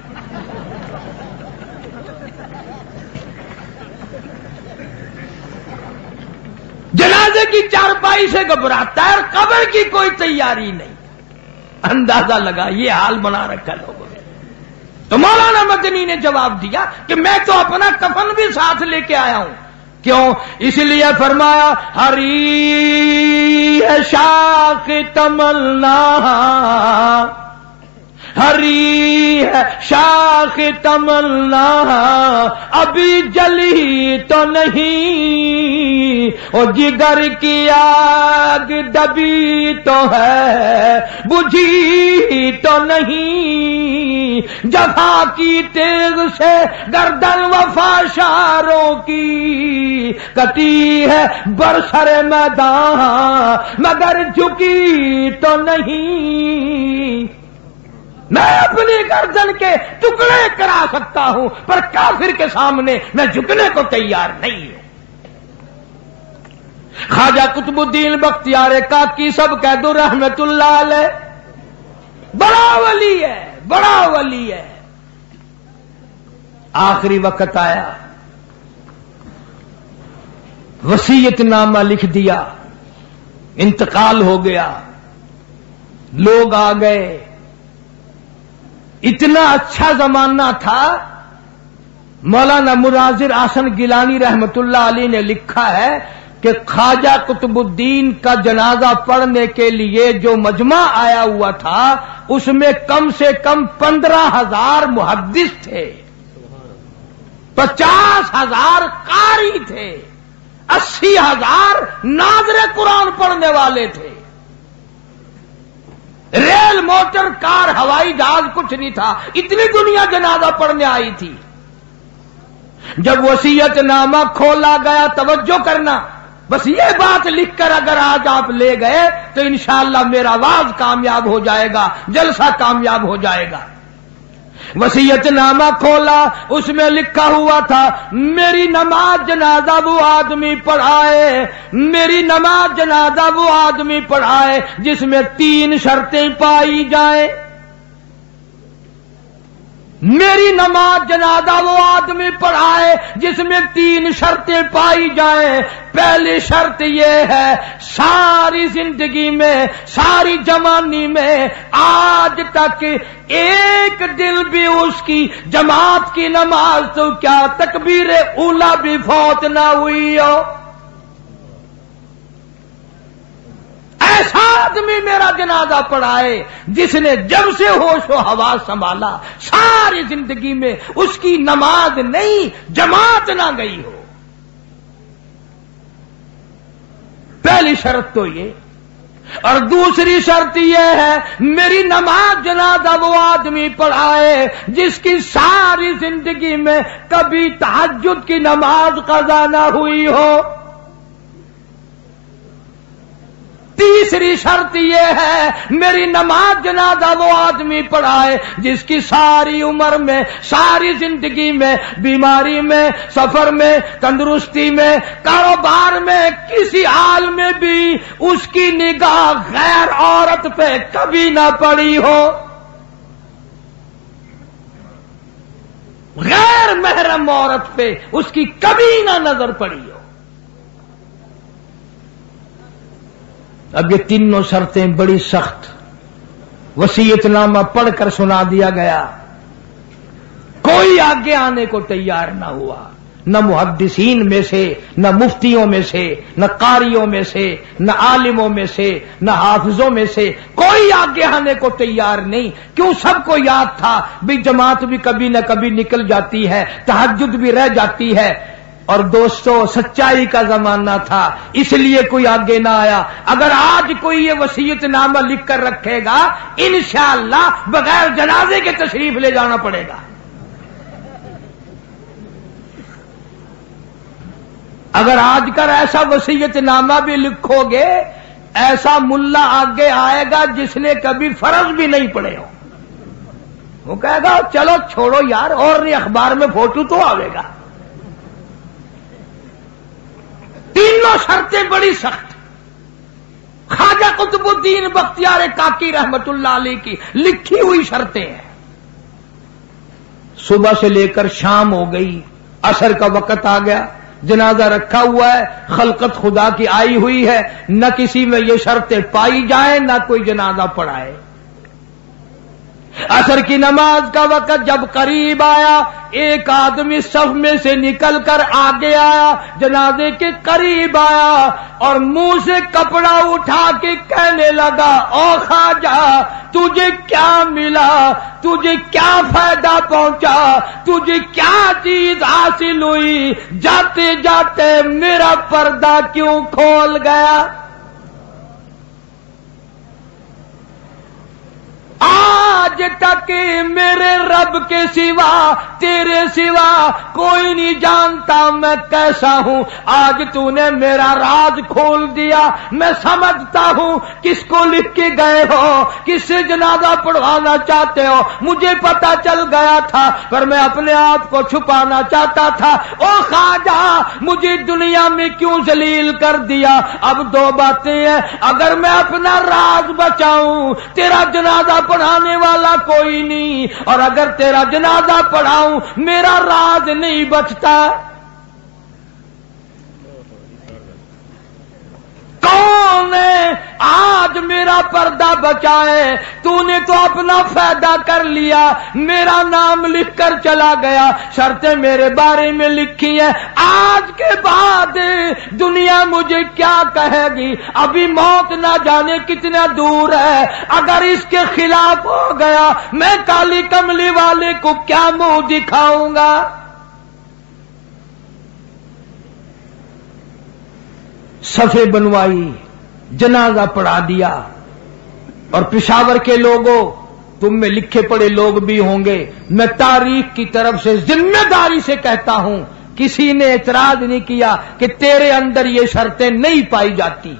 جنازے کی چارپائی سے گھبراتا ہے اور قبر کی کوئی تیاری نہیں. اندازہ لگا یہ حال بنا رکھا لوگوں نے. تو مولانا مدنی نے جواب دیا کہ میں تو اپنا کفن بھی ساتھ لے کے آیا ہوں. کیوں؟ اس لیے فرمایا ہری ہے شاخ تمنا، ہری ہے شاخ تمنا، ابھی جلی تو نہیں، اور جگر کی آگ دبی تو ہے، بجھی تو نہیں، جفا کی تیغ سے گردن وفا شاروں کی کٹی ہے برسر میدان، مگر جھکی تو نہیں۔ میں اپنی گردن کے ٹکڑے کرا سکتا ہوں، پر کافر کے سامنے میں جھکنے کو تیار نہیں ہوں۔ خواجہ قطب الدین بختیار کاکی سب کہہ دو رحمت اللہ علیہ، بڑا ولی ہے، بڑا ولی ہے۔ آخری وقت آیا، وصیت نامہ لکھ دیا، انتقال ہو گیا، لوگ آ گئے۔ اتنا اچھا زمانہ تھا، مولانا مناظر احسن گیلانی رحمت اللہ علیہ نے لکھا ہے کہ خواجہ قطب الدین کا جنازہ پڑھنے کے لیے جو مجمع آیا ہوا تھا اس میں کم سے کم 15,000 محدث تھے، 50,000 قاری تھے، 80,000 ناظر قرآن پڑھنے والے تھے۔ ریل، موٹر، کار، ہوائی جہاز کچھ نہیں تھا، اتنی دنیا جنازہ پڑھنے آئی تھی۔ جب وصیت نامہ کھولا گیا، توجہ کرنا، بس یہ بات لکھ کر اگر آج آپ لے گئے تو انشاءاللہ میرا واز کامیاب ہو جائے گا، جلسہ کامیاب ہو جائے گا۔ وصیت نامہ کھولا، اس میں لکھا ہوا تھا میری نماز جنازہ وہ آدمی پڑھائے، میری نماز جنازہ وہ آدمی پڑھائے جس میں 3 شرطیں پائی جائیں، میری نماز جنازہ وہ آدمی پڑھائے جس میں 3 شرطیں پائی جائیں۔ پہلی شرط یہ ہے ساری زندگی میں، ساری جوانی میں آج تک ایک دن بھی اس کی جماعت کی نماز تو کیا تکبیر اولا بھی فوت نہ ہوئی ہو۔ ایسا آدمی میرا جنازہ پڑھائے جس نے جب سے ہوش و حواس سنبھالا ساری زندگی میں اس کی نماز نہیں، جماعت نہ گئی ہو۔ پہلی شرط تو یہ، اور دوسری شرط یہ ہے میری نماز جنازہ وہ آدمی پڑھائے جس کی ساری زندگی میں کبھی تہجد کی نماز قضا نہ ہوئی ہو۔ تیسری شرط یہ ہے میری نماز جنازہ وہ آدمی پڑھائے جس کی ساری عمر میں، ساری زندگی میں، بیماری میں، سفر میں، تندرستی میں، کاروبار میں، کسی حال میں بھی اس کی نگاہ غیر عورت پہ کبھی نہ پڑی ہو، غیر محرم عورت پہ اس کی کبھی نہ نظر پڑی ہو۔ اب یہ تینوں شرطیں بڑی سخت، وصیت نامہ پڑھ کر سنا دیا گیا، کوئی آگے آنے کو تیار نہ ہوا، نہ محدثین میں سے، نہ مفتیوں میں سے، نہ قاریوں میں سے، نہ عالموں میں سے، نہ حافظوں میں سے، کوئی آگے آنے کو تیار نہیں۔ کیوں؟ سب کو یاد تھا بھی جماعت بھی کبھی نہ کبھی نکل جاتی ہے، تہجد بھی رہ جاتی ہے، اور دوستو سچائی کا زمانہ تھا اس لیے کوئی آگے نہ آیا۔ اگر آج کوئی یہ وصیت نامہ لکھ کر رکھے گا انشاءاللہ بغیر جنازے کے تشریف لے جانا پڑے گا۔ اگر آج کر ایسا وصیت نامہ بھی لکھو گے، ایسا ملا آگے آئے گا جس نے کبھی فرض بھی نہیں پڑھے ہو، وہ کہے گا چلو چھوڑو یار، اور نہیں اخبار میں فوٹو تو آئے گا۔ تینوں شرطیں بڑی سخت، خواجہ قطب الدین بختیار کاکی رحمت اللہ علیہ کی لکھی ہوئی شرطیں ہیں۔ صبح سے لے کر شام ہو گئی، عصر کا وقت آ گیا، جنازہ رکھا ہوا ہے، خلقت خدا کی آئی ہوئی ہے، نہ کسی میں یہ شرطیں پائی جائیں، نہ کوئی جنازہ پڑھائے۔ عصر کی نماز کا وقت جب قریب آیا، ایک آدمی صف میں سے نکل کر آگے آیا، جنازے کے قریب آیا اور منہ سے کپڑا اٹھا کے کہنے لگا، او خواجہ تجھے کیا ملا، تجھے کیا فائدہ پہنچا، تجھے کیا چیز حاصل ہوئی، جاتے جاتے میرا پردہ کیوں کھول گیا؟ آج تک میرے رب کے سوا، تیرے سوا کوئی نہیں جانتا میں کیسا ہوں، آج تو نے میرا راز کھول دیا، میں سمجھتا ہوں کس کو لکھ کے گئے ہو، کس سے جنازہ پڑھوانا چاہتے ہو، مجھے پتا چل گیا تھا پر میں اپنے آپ کو چھپانا چاہتا تھا۔ او خواجہ مجھے دنیا میں کیوں ذلیل کر دیا؟ اب دو باتیں ہیں، اگر میں اپنا راز بچاؤں تیرا جنازہ پڑھانے والا کوئی نہیں، اور اگر تیرا جنازہ پڑھاؤں میرا راز نہیں بچتا۔ کون ہے آج میرا پردہ بچائے؟ تو نے تو اپنا فائدہ کر لیا، میرا نام لکھ کر چلا گیا، شرطیں میرے بارے میں لکھی ہیں، آج کے بعد دنیا مجھے کیا کہے گی؟ ابھی موت نہ جانے کتنا دور ہے، اگر اس کے خلاف ہو گیا میں کالی کملی والے کو کیا منہ دکھاؤں گا؟ صفے بنوائی، جنازہ پڑھا دیا، اور پشاور کے لوگوں تم میں لکھے پڑے لوگ بھی ہوں گے، میں تاریخ کی طرف سے ذمہ داری سے کہتا ہوں کسی نے اعتراض نہیں کیا کہ تیرے اندر یہ شرطیں نہیں پائی جاتی۔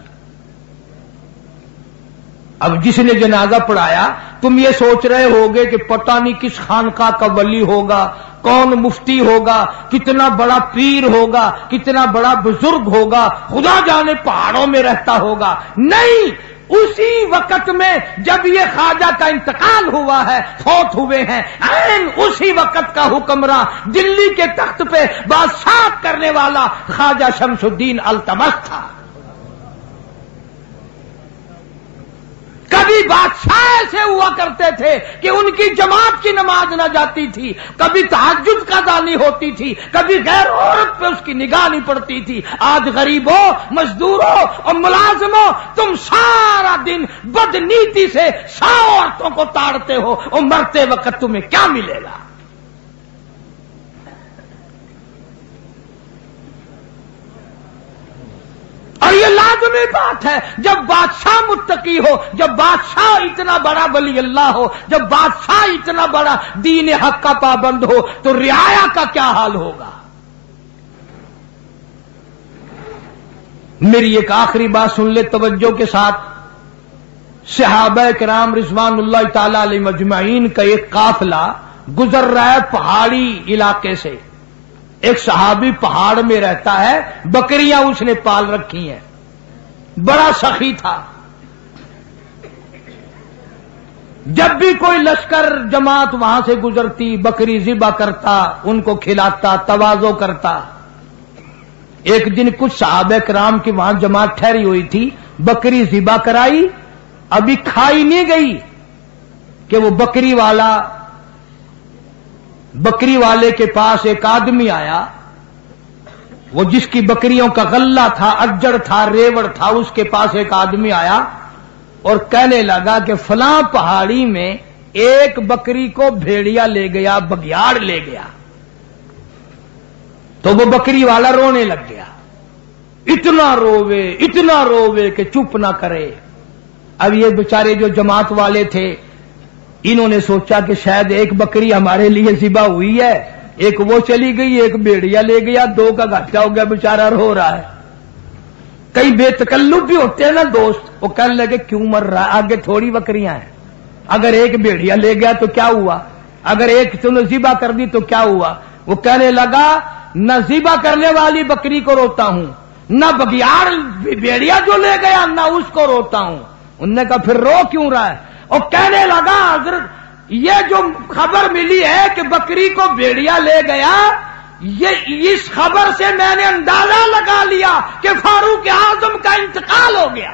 اب جس نے جنازہ پڑھایا تم یہ سوچ رہے ہوگے کہ پتہ نہیں کس خانقاہ کا ولی ہوگا، کون مفتی ہوگا، کتنا بڑا پیر ہوگا، کتنا بڑا بزرگ ہوگا، خدا جانے پہاڑوں میں رہتا ہوگا۔ نہیں، اسی وقت میں جب یہ خواجہ کا انتقال ہوا ہے، فوت ہوئے ہیں، عین اسی وقت کا حکمراں دلی کے تخت پہ بادشاہ کرنے والا خواجہ شمس الدین التمش تھا۔ کبھی بادشاہ ایسے ہوا کرتے تھے کہ ان کی جماعت کی نماز نہ جاتی تھی، کبھی تہجد قضا نہیں ہوتی تھی، کبھی غیر عورت پہ اس کی نگاہ نہیں پڑتی تھی۔ آج غریبوں، مزدوروں اور ملازموں تم سارا دن بدنیتی سے 100 عورتوں کو تاڑتے ہو، اور مرتے وقت تمہیں کیا ملے گا؟ اور یہ لازمی بات ہے، جب بادشاہ متقی ہو، جب بادشاہ اتنا بڑا ولی اللہ ہو، جب بادشاہ اتنا بڑا دین حق کا پابند ہو، تو رعایا کا کیا حال ہوگا؟ میری ایک آخری بات سن لے توجہ کے ساتھ۔ صحابہ کرام رضوان اللہ تعالی علیہ مجمعین کا ایک قافلہ گزر رہا ہے پہاڑی علاقے سے۔ ایک صحابی پہاڑ میں رہتا ہے، بکریاں اس نے پال رکھی ہیں، بڑا سخی تھا۔ جب بھی کوئی لشکر جماعت وہاں سے گزرتی بکری ذبح کرتا، ان کو کھلاتا، تواضع کرتا۔ ایک دن کچھ صحابہ کرام کی وہاں جماعت ٹھہری ہوئی تھی، بکری ذبح کرائی، ابھی کھائی نہیں گئی کہ وہ بکری والے کے پاس ایک آدمی آیا، وہ جس کی بکریوں کا غلہ تھا، اجڑ تھا، ریوڑ تھا، اس کے پاس ایک آدمی آیا اور کہنے لگا کہ فلاں پہاڑی میں ایک بکری کو بھیڑیا لے گیا، بگیاڑ لے گیا۔ تو وہ بکری والا رونے لگ گیا، اتنا رووے کہ چپ نہ کرے۔ اب یہ بیچارے جو جماعت والے تھے انہوں نے سوچا کہ شاید ایک بکری ہمارے لیے ذبح ہوئی ہے، ایک وہ چلی گئی، ایک بھیڑیا لے گیا، 2 کا گھاٹا ہو گیا، بیچارہ رو رہا ہے۔ کئی بے تکلف بھی ہوتے ہیں نا دوست، وہ کہنے لگے کیوں مر رہا ہے، آگے تھوڑی بکریاں ہیں، اگر ایک بھیڑیا لے گیا تو کیا ہوا، اگر ایک تم نے ذبح کر دی تو کیا ہوا؟ وہ کہنے لگا نہ ذبح کرنے والی بکری کو روتا ہوں، نہ بگیاڑ بھیڑیا جو لے گیا نہ اس کو روتا ہوں۔ انہوں نے کہا پھر رو کیوں رہا ہے؟ اور کہنے لگا حضرت یہ جو خبر ملی ہے کہ بکری کو بھیڑیا لے گیا، اس خبر سے میں نے اندازہ لگا لیا کہ فاروق اعظم کا انتقال ہو گیا۔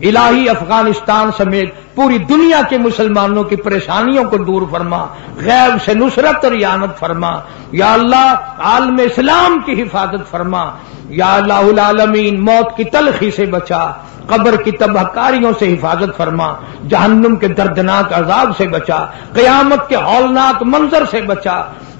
الہی افغانستان سمیت پوری دنیا کے مسلمانوں کی پریشانیوں کو دور فرما، غیب سے نصرت اور اعانت فرما، یا اللہ عالم اسلام کی حفاظت فرما، یا اللہ العالمین موت کی تلخی سے بچا، قبر کی تباہ کاریوں سے حفاظت فرما، جہنم کے دردناک عذاب سے بچا، قیامت کے ہولناک منظر سے بچا،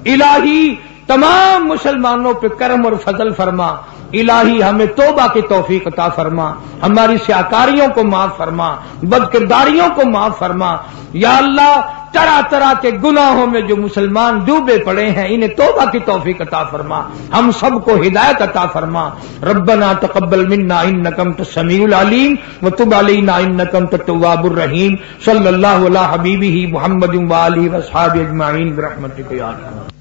الہی تمام مسلمانوں پہ کرم اور فضل فرما، الہی ہمیں توبہ کی توفیق عطا فرما، ہماری سیاکاریوں کو معاف فرما، بد کرداریوں کو معاف فرما، یا اللہ طرح طرح کے گناہوں میں جو مسلمان ڈوبے پڑے ہیں انہیں توبہ کی توفیق عطا فرما، ہم سب کو ہدایت عطا فرما، ربنا تقبل منا انک انت السمیع العلیم وتب علینا انک انت التواب الرحیم، صلی اللہ علی حبیبہ محمد و آلہ و اصحابہ اجمعین برحمتک یا ارحم۔